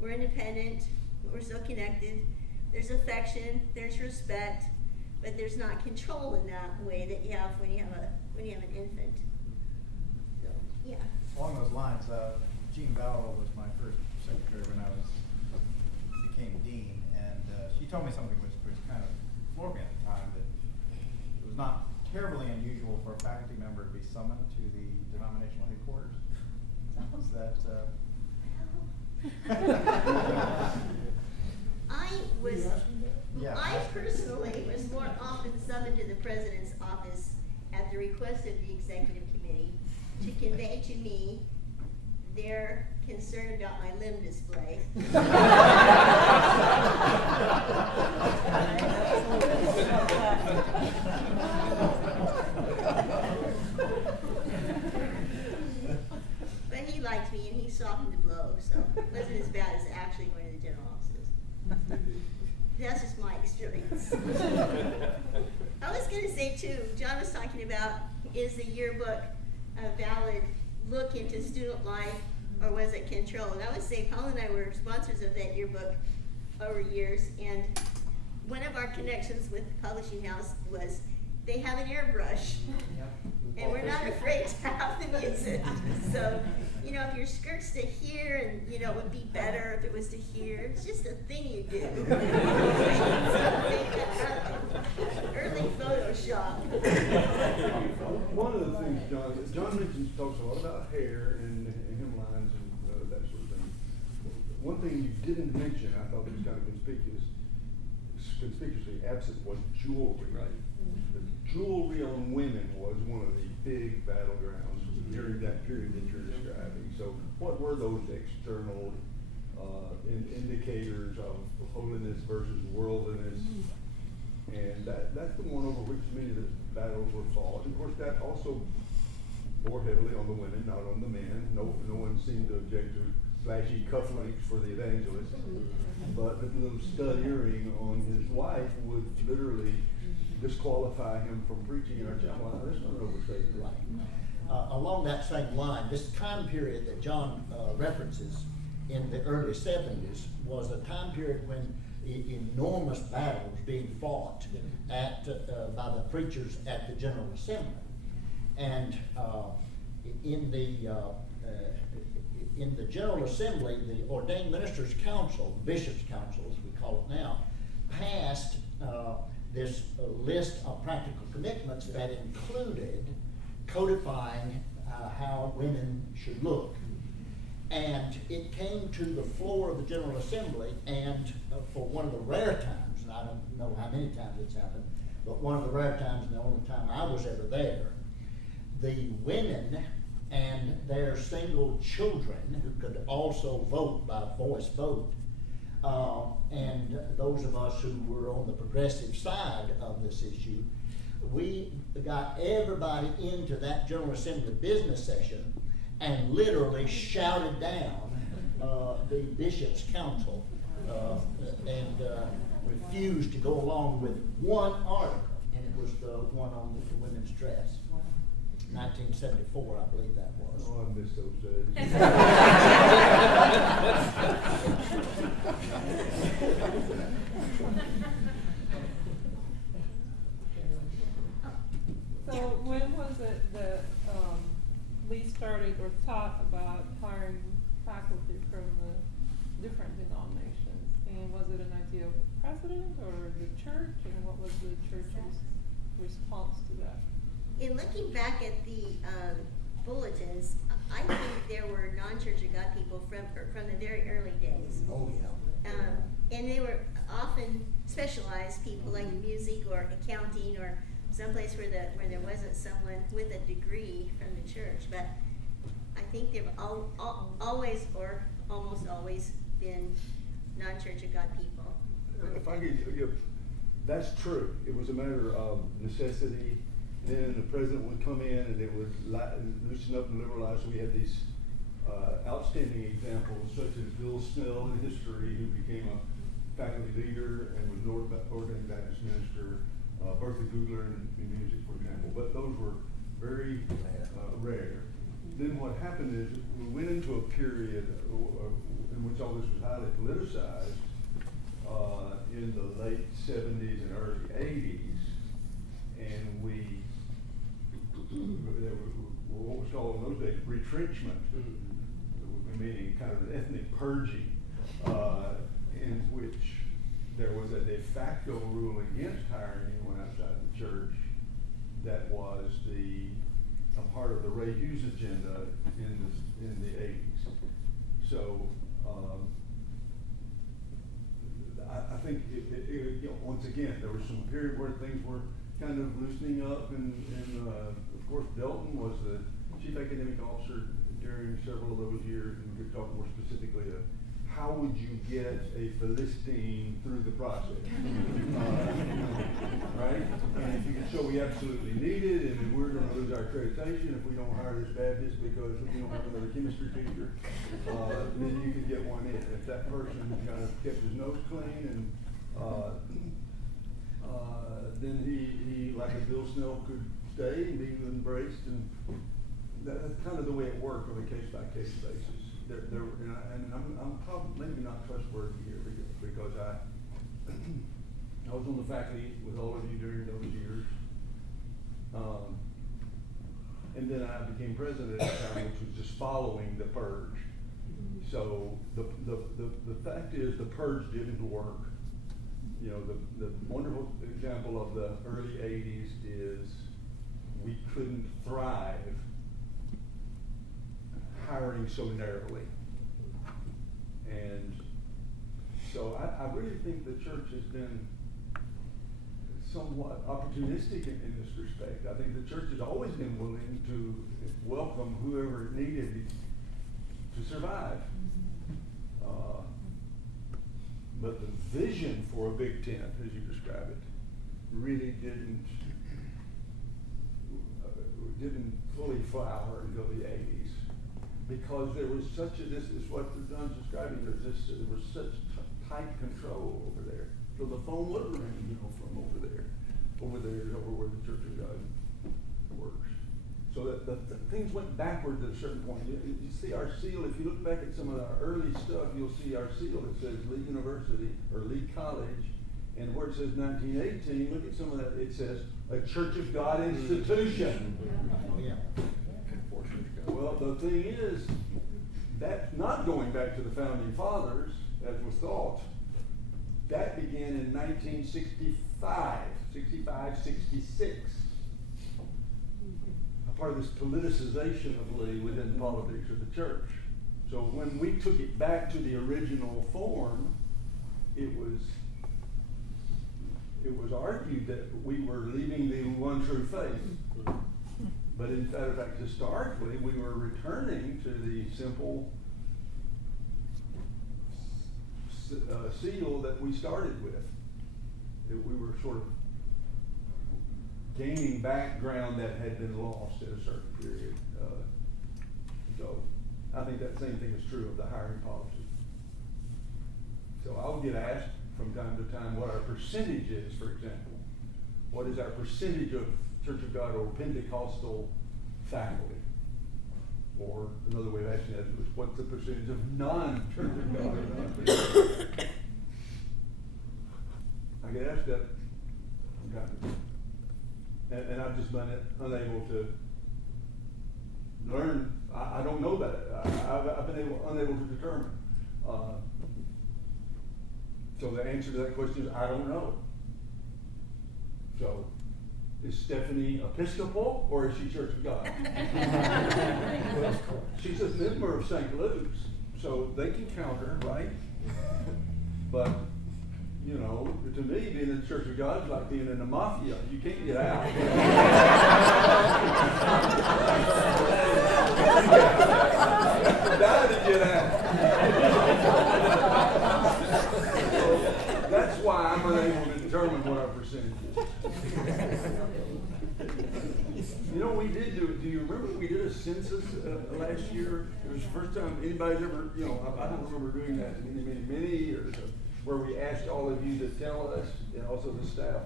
We're independent. We're so connected. There's affection. There's respect, but there's not control in that way that you have when you have an infant. So yeah. Along those lines, Jean Bauer was my first secretary when I became dean, and she told me something which kind of floored me at the time, that it was not terribly unusual for a faculty member to be summoned to the denominational headquarters. Is that? I personally was more often summoned to the president's office at the request of the executive committee to convey to me their concern about my limb display. But he liked me and he softened the blow, so it wasn't as bad as actually going to the general offices. That's just my experience. I was going to say too, John was talking about, is the yearbook a valid look into student life, or was it control? And I would say Paul and I were sponsors of that yearbook over years, and one of our connections with the publishing house was they have an airbrush, and we're not afraid to have them use it. So, you know, if your skirt's to here, and you know, it would be better if it was to here. It's just a thing you do. Early Photoshop. One of the things John mentions, talks a lot about hair and hemlines and that sort of thing. One thing you didn't mention, I thought was kind of conspicuously absent, was jewelry. Right. The jewelry on women was one of the big battlegrounds during that period that you're describing. So what were those external indicators of holiness versus worldliness? And that's the one over which many of the battles were fought. Of course, that also bore heavily on the women, not on the men. No one seemed to object to flashy cufflinks for the evangelist. But the little stud earring on his wife would literally disqualify him from preaching in our chapel. That's not an overstatement. Right. Along that same line, this time period that John references in the early 70s was a time period when enormous battles being fought at by the preachers at the General Assembly. And in the General Assembly, the Ordained Ministers' Council, the Bishops' Council as we call it now, passed this list of practical commitments that included codifying how women should look. And it came to the floor of the General Assembly, and for one of the rare times, and I don't know how many times it's happened, but one of the rare times and the only time I was ever there, the women and their single children, who could also vote by voice vote, and those of us who were on the progressive side of this issue, we got everybody into that General Assembly business session and literally shouted down the Bishops' Council and refused to go along with one article, and it was the one on the women's dress. 1974, I believe that was. Oh, I miss those days. So when was it that Lee started or thought about hiring faculty from the different denominations? And was it an idea of the president or the church? And what was the church's response to that? In looking back at the bulletins, I think there were non-Church of God people from the very early days. Oh, yeah. And they were often specialized people like music or accounting or someplace where there wasn't someone with a degree from the church. But I think they've always or almost always been non-Church of God people. If I could, that's true. It was a matter of necessity. Then the president would come in and it would loosen up and liberalize. We had these outstanding examples, such as Bill Snell in history, who became a faculty leader and was an ordained Baptist minister. Bertha Googler in music, for example. But those were very rare. Then what happened is we went into a period in which all this was highly politicized in the late 70s and early 80s. And there were what was called in those days retrenchment, meaning kind of an ethnic purging, in which there was a de facto rule against hiring anyone outside the church that was a part of the Ray Hughes agenda in the 80s. So I think once again there was some period where things were kind of loosening up, and of course Delton was the chief academic officer during several of those years, and we could talk more specifically to how would you get a Philistine through the process? Right? And if you could show we absolutely need it, and we're going to lose our accreditation if we don't hire this Baptist because we don't have another chemistry teacher, then you could get one in. If that person kind of kept his nose clean and then he, like a Bill Snell, could stay and be embraced, and that's kind of the way it worked on a case-by-case basis. And I'm probably maybe not trustworthy here because I was on the faculty with all of you during those years, and then I became president at the time, which was just following the purge. So the fact is, the purge didn't work. You know, the wonderful example of the early 80s is we couldn't thrive hiring so narrowly. And so I really think the church has been somewhat opportunistic in this respect. I think the church has always been willing to welcome whoever it needed to survive. But the vision for a big tent, as you describe it, really didn't fully flower until the 80s, because there was such a, this is what John's describing, there was such tight control over there. So the phone would ring, from over there over where the Church of God works. So that things went backwards at a certain point. You see our seal, if you look back at some of our early stuff, you'll see our seal that says Lee University or Lee College, and where it says 1918, look at some of that, it says a Church of God institution. Oh, yeah. Well, the thing is, that's not going back to the Founding Fathers, as was thought. That began in 1965, 66. A part of this politicization of Lee within the politics of the church. So when we took it back to the original form, it was argued that we were leaving the one true faith. But in fact, historically, we were returning to the simple seal that we started with. We were sort of gaining background that had been lost at a certain period. So I think that same thing is true of the hiring policy. So I'll get asked from time to time what our percentage is, for example. What is our percentage of Church of God or Pentecostal faculty? Or another way of asking that is, what's the percentage of non-Church of God or non-Pentecostal? I get asked that from time to time. And I've just been unable to learn. I don't know that. I've been unable to determine. So the answer to that question is I don't know. So is Stephanie Episcopal or is she Church of God? Well, she's a member of St. Luke's, so they can count her, right? But to me, being in the Church of God is like being in the mafia. You can't get out. Die to get out. So that's why I'm unable to determine what our percentage is. We did do you remember we did a census last year? It was the first time anybody's ever, I don't remember doing that in many years. Where we asked all of you to tell us, and also the staff,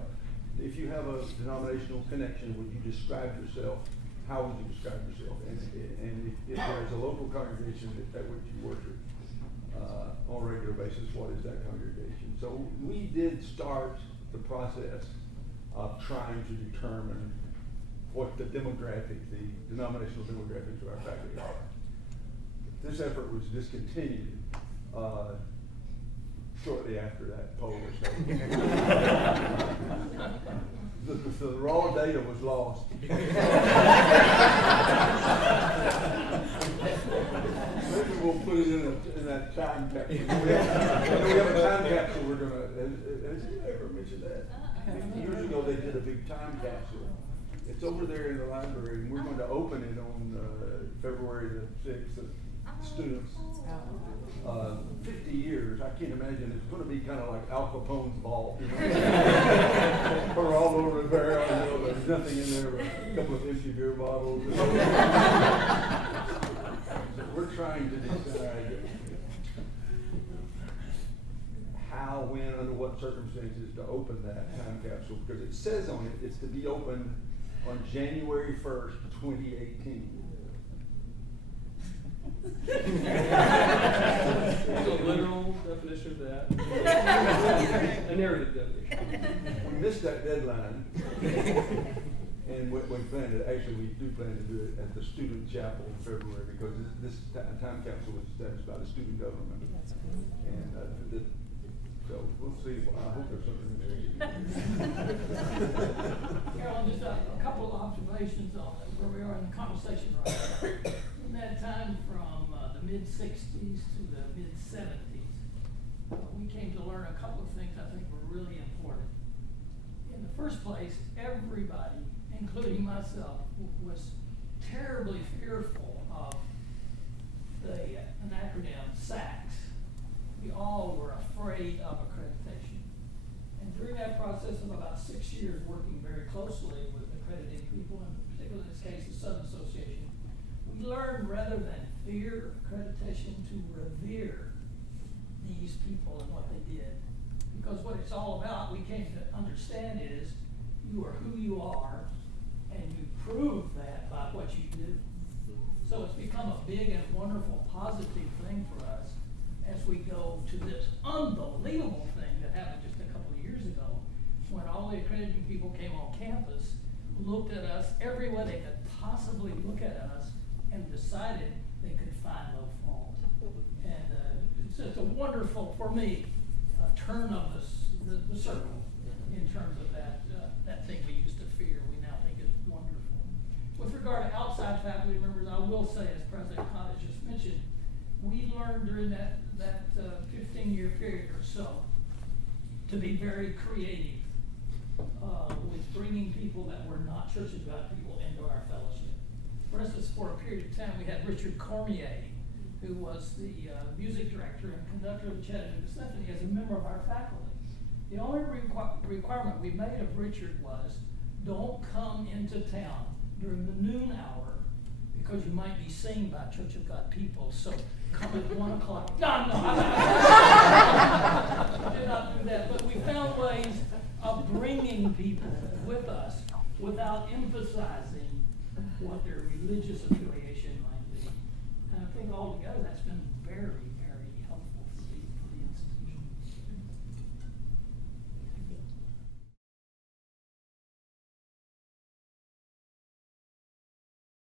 if you have a denominational connection, would you describe yourself? How would you describe yourself? And if there's a local congregation at which you worship on a regular basis, what is that congregation? So we did start the process of trying to determine what the denominational demographics of our faculty are. This effort was discontinued shortly after that poll was taken. The raw data was lost. Maybe we'll put it in that time capsule. We have a time capsule we're going to, has anyone ever mentioned that? 50 years ago they did a big time capsule. It's over there in the library, and we're going to open it on February the 6th. Students, 50 years. can't imagine, it's gonna be kind of like Al Capone's vault, you know? Or all over the barrel, you know, there's nothing in there but a couple of empty beer bottles. So we're trying to decide how, when, under what circumstances to open that time capsule, because it says on it, it's to be opened on January 1st, 2018. There's a literal definition of that. A narrative definition. We missed that deadline. And we plan to, actually we do plan to do it at the student chapel in February, because this time capsule was established by the student government. And so we'll see. I hope there's something in there. Carolyn, just a couple of observations on where we are in the conversation right now. In that time from the mid-60s to the mid-70s, we came to learn a couple of things I think were really important. In the first place, everybody, including myself, was terribly fearful of an acronym, SACS. We all were afraid of accreditation. And during that process of about 6 years working very closely with accrediting people, and particularly in this case the Southern Association, we learned rather than fear accreditation to revere these people and what they did. Because what it's all about, we came to understand, is you are who you are, and you prove that by what you do. So it's become a big and wonderful positive thing for us as we go to this unbelievable thing that happened just a couple of years ago, when all the accrediting people came on campus, looked at us every way they could possibly look at us, and decided they could find no fault. And it's a wonderful, for me, turn of the circle in terms of that thing we used to fear, we now think is wonderful. With regard to outside faculty members, I will say, as President Cottage just mentioned, we learned during that 15-year period or so to be very creative with bringing people that were not Church of God people into our fellowship. For instance, for a period of time, we had Richard Cormier, who was the music director and conductor of the Chattanooga Symphony, as a member of our faculty. The only requirement we made of Richard was, don't come into town during the noon hour, because you might be seen by Church of God people, so come at 1 o'clock. No, I did not do that, but we found ways of bringing people with us without emphasizing what their religious affiliation might be. And I think altogether that's been very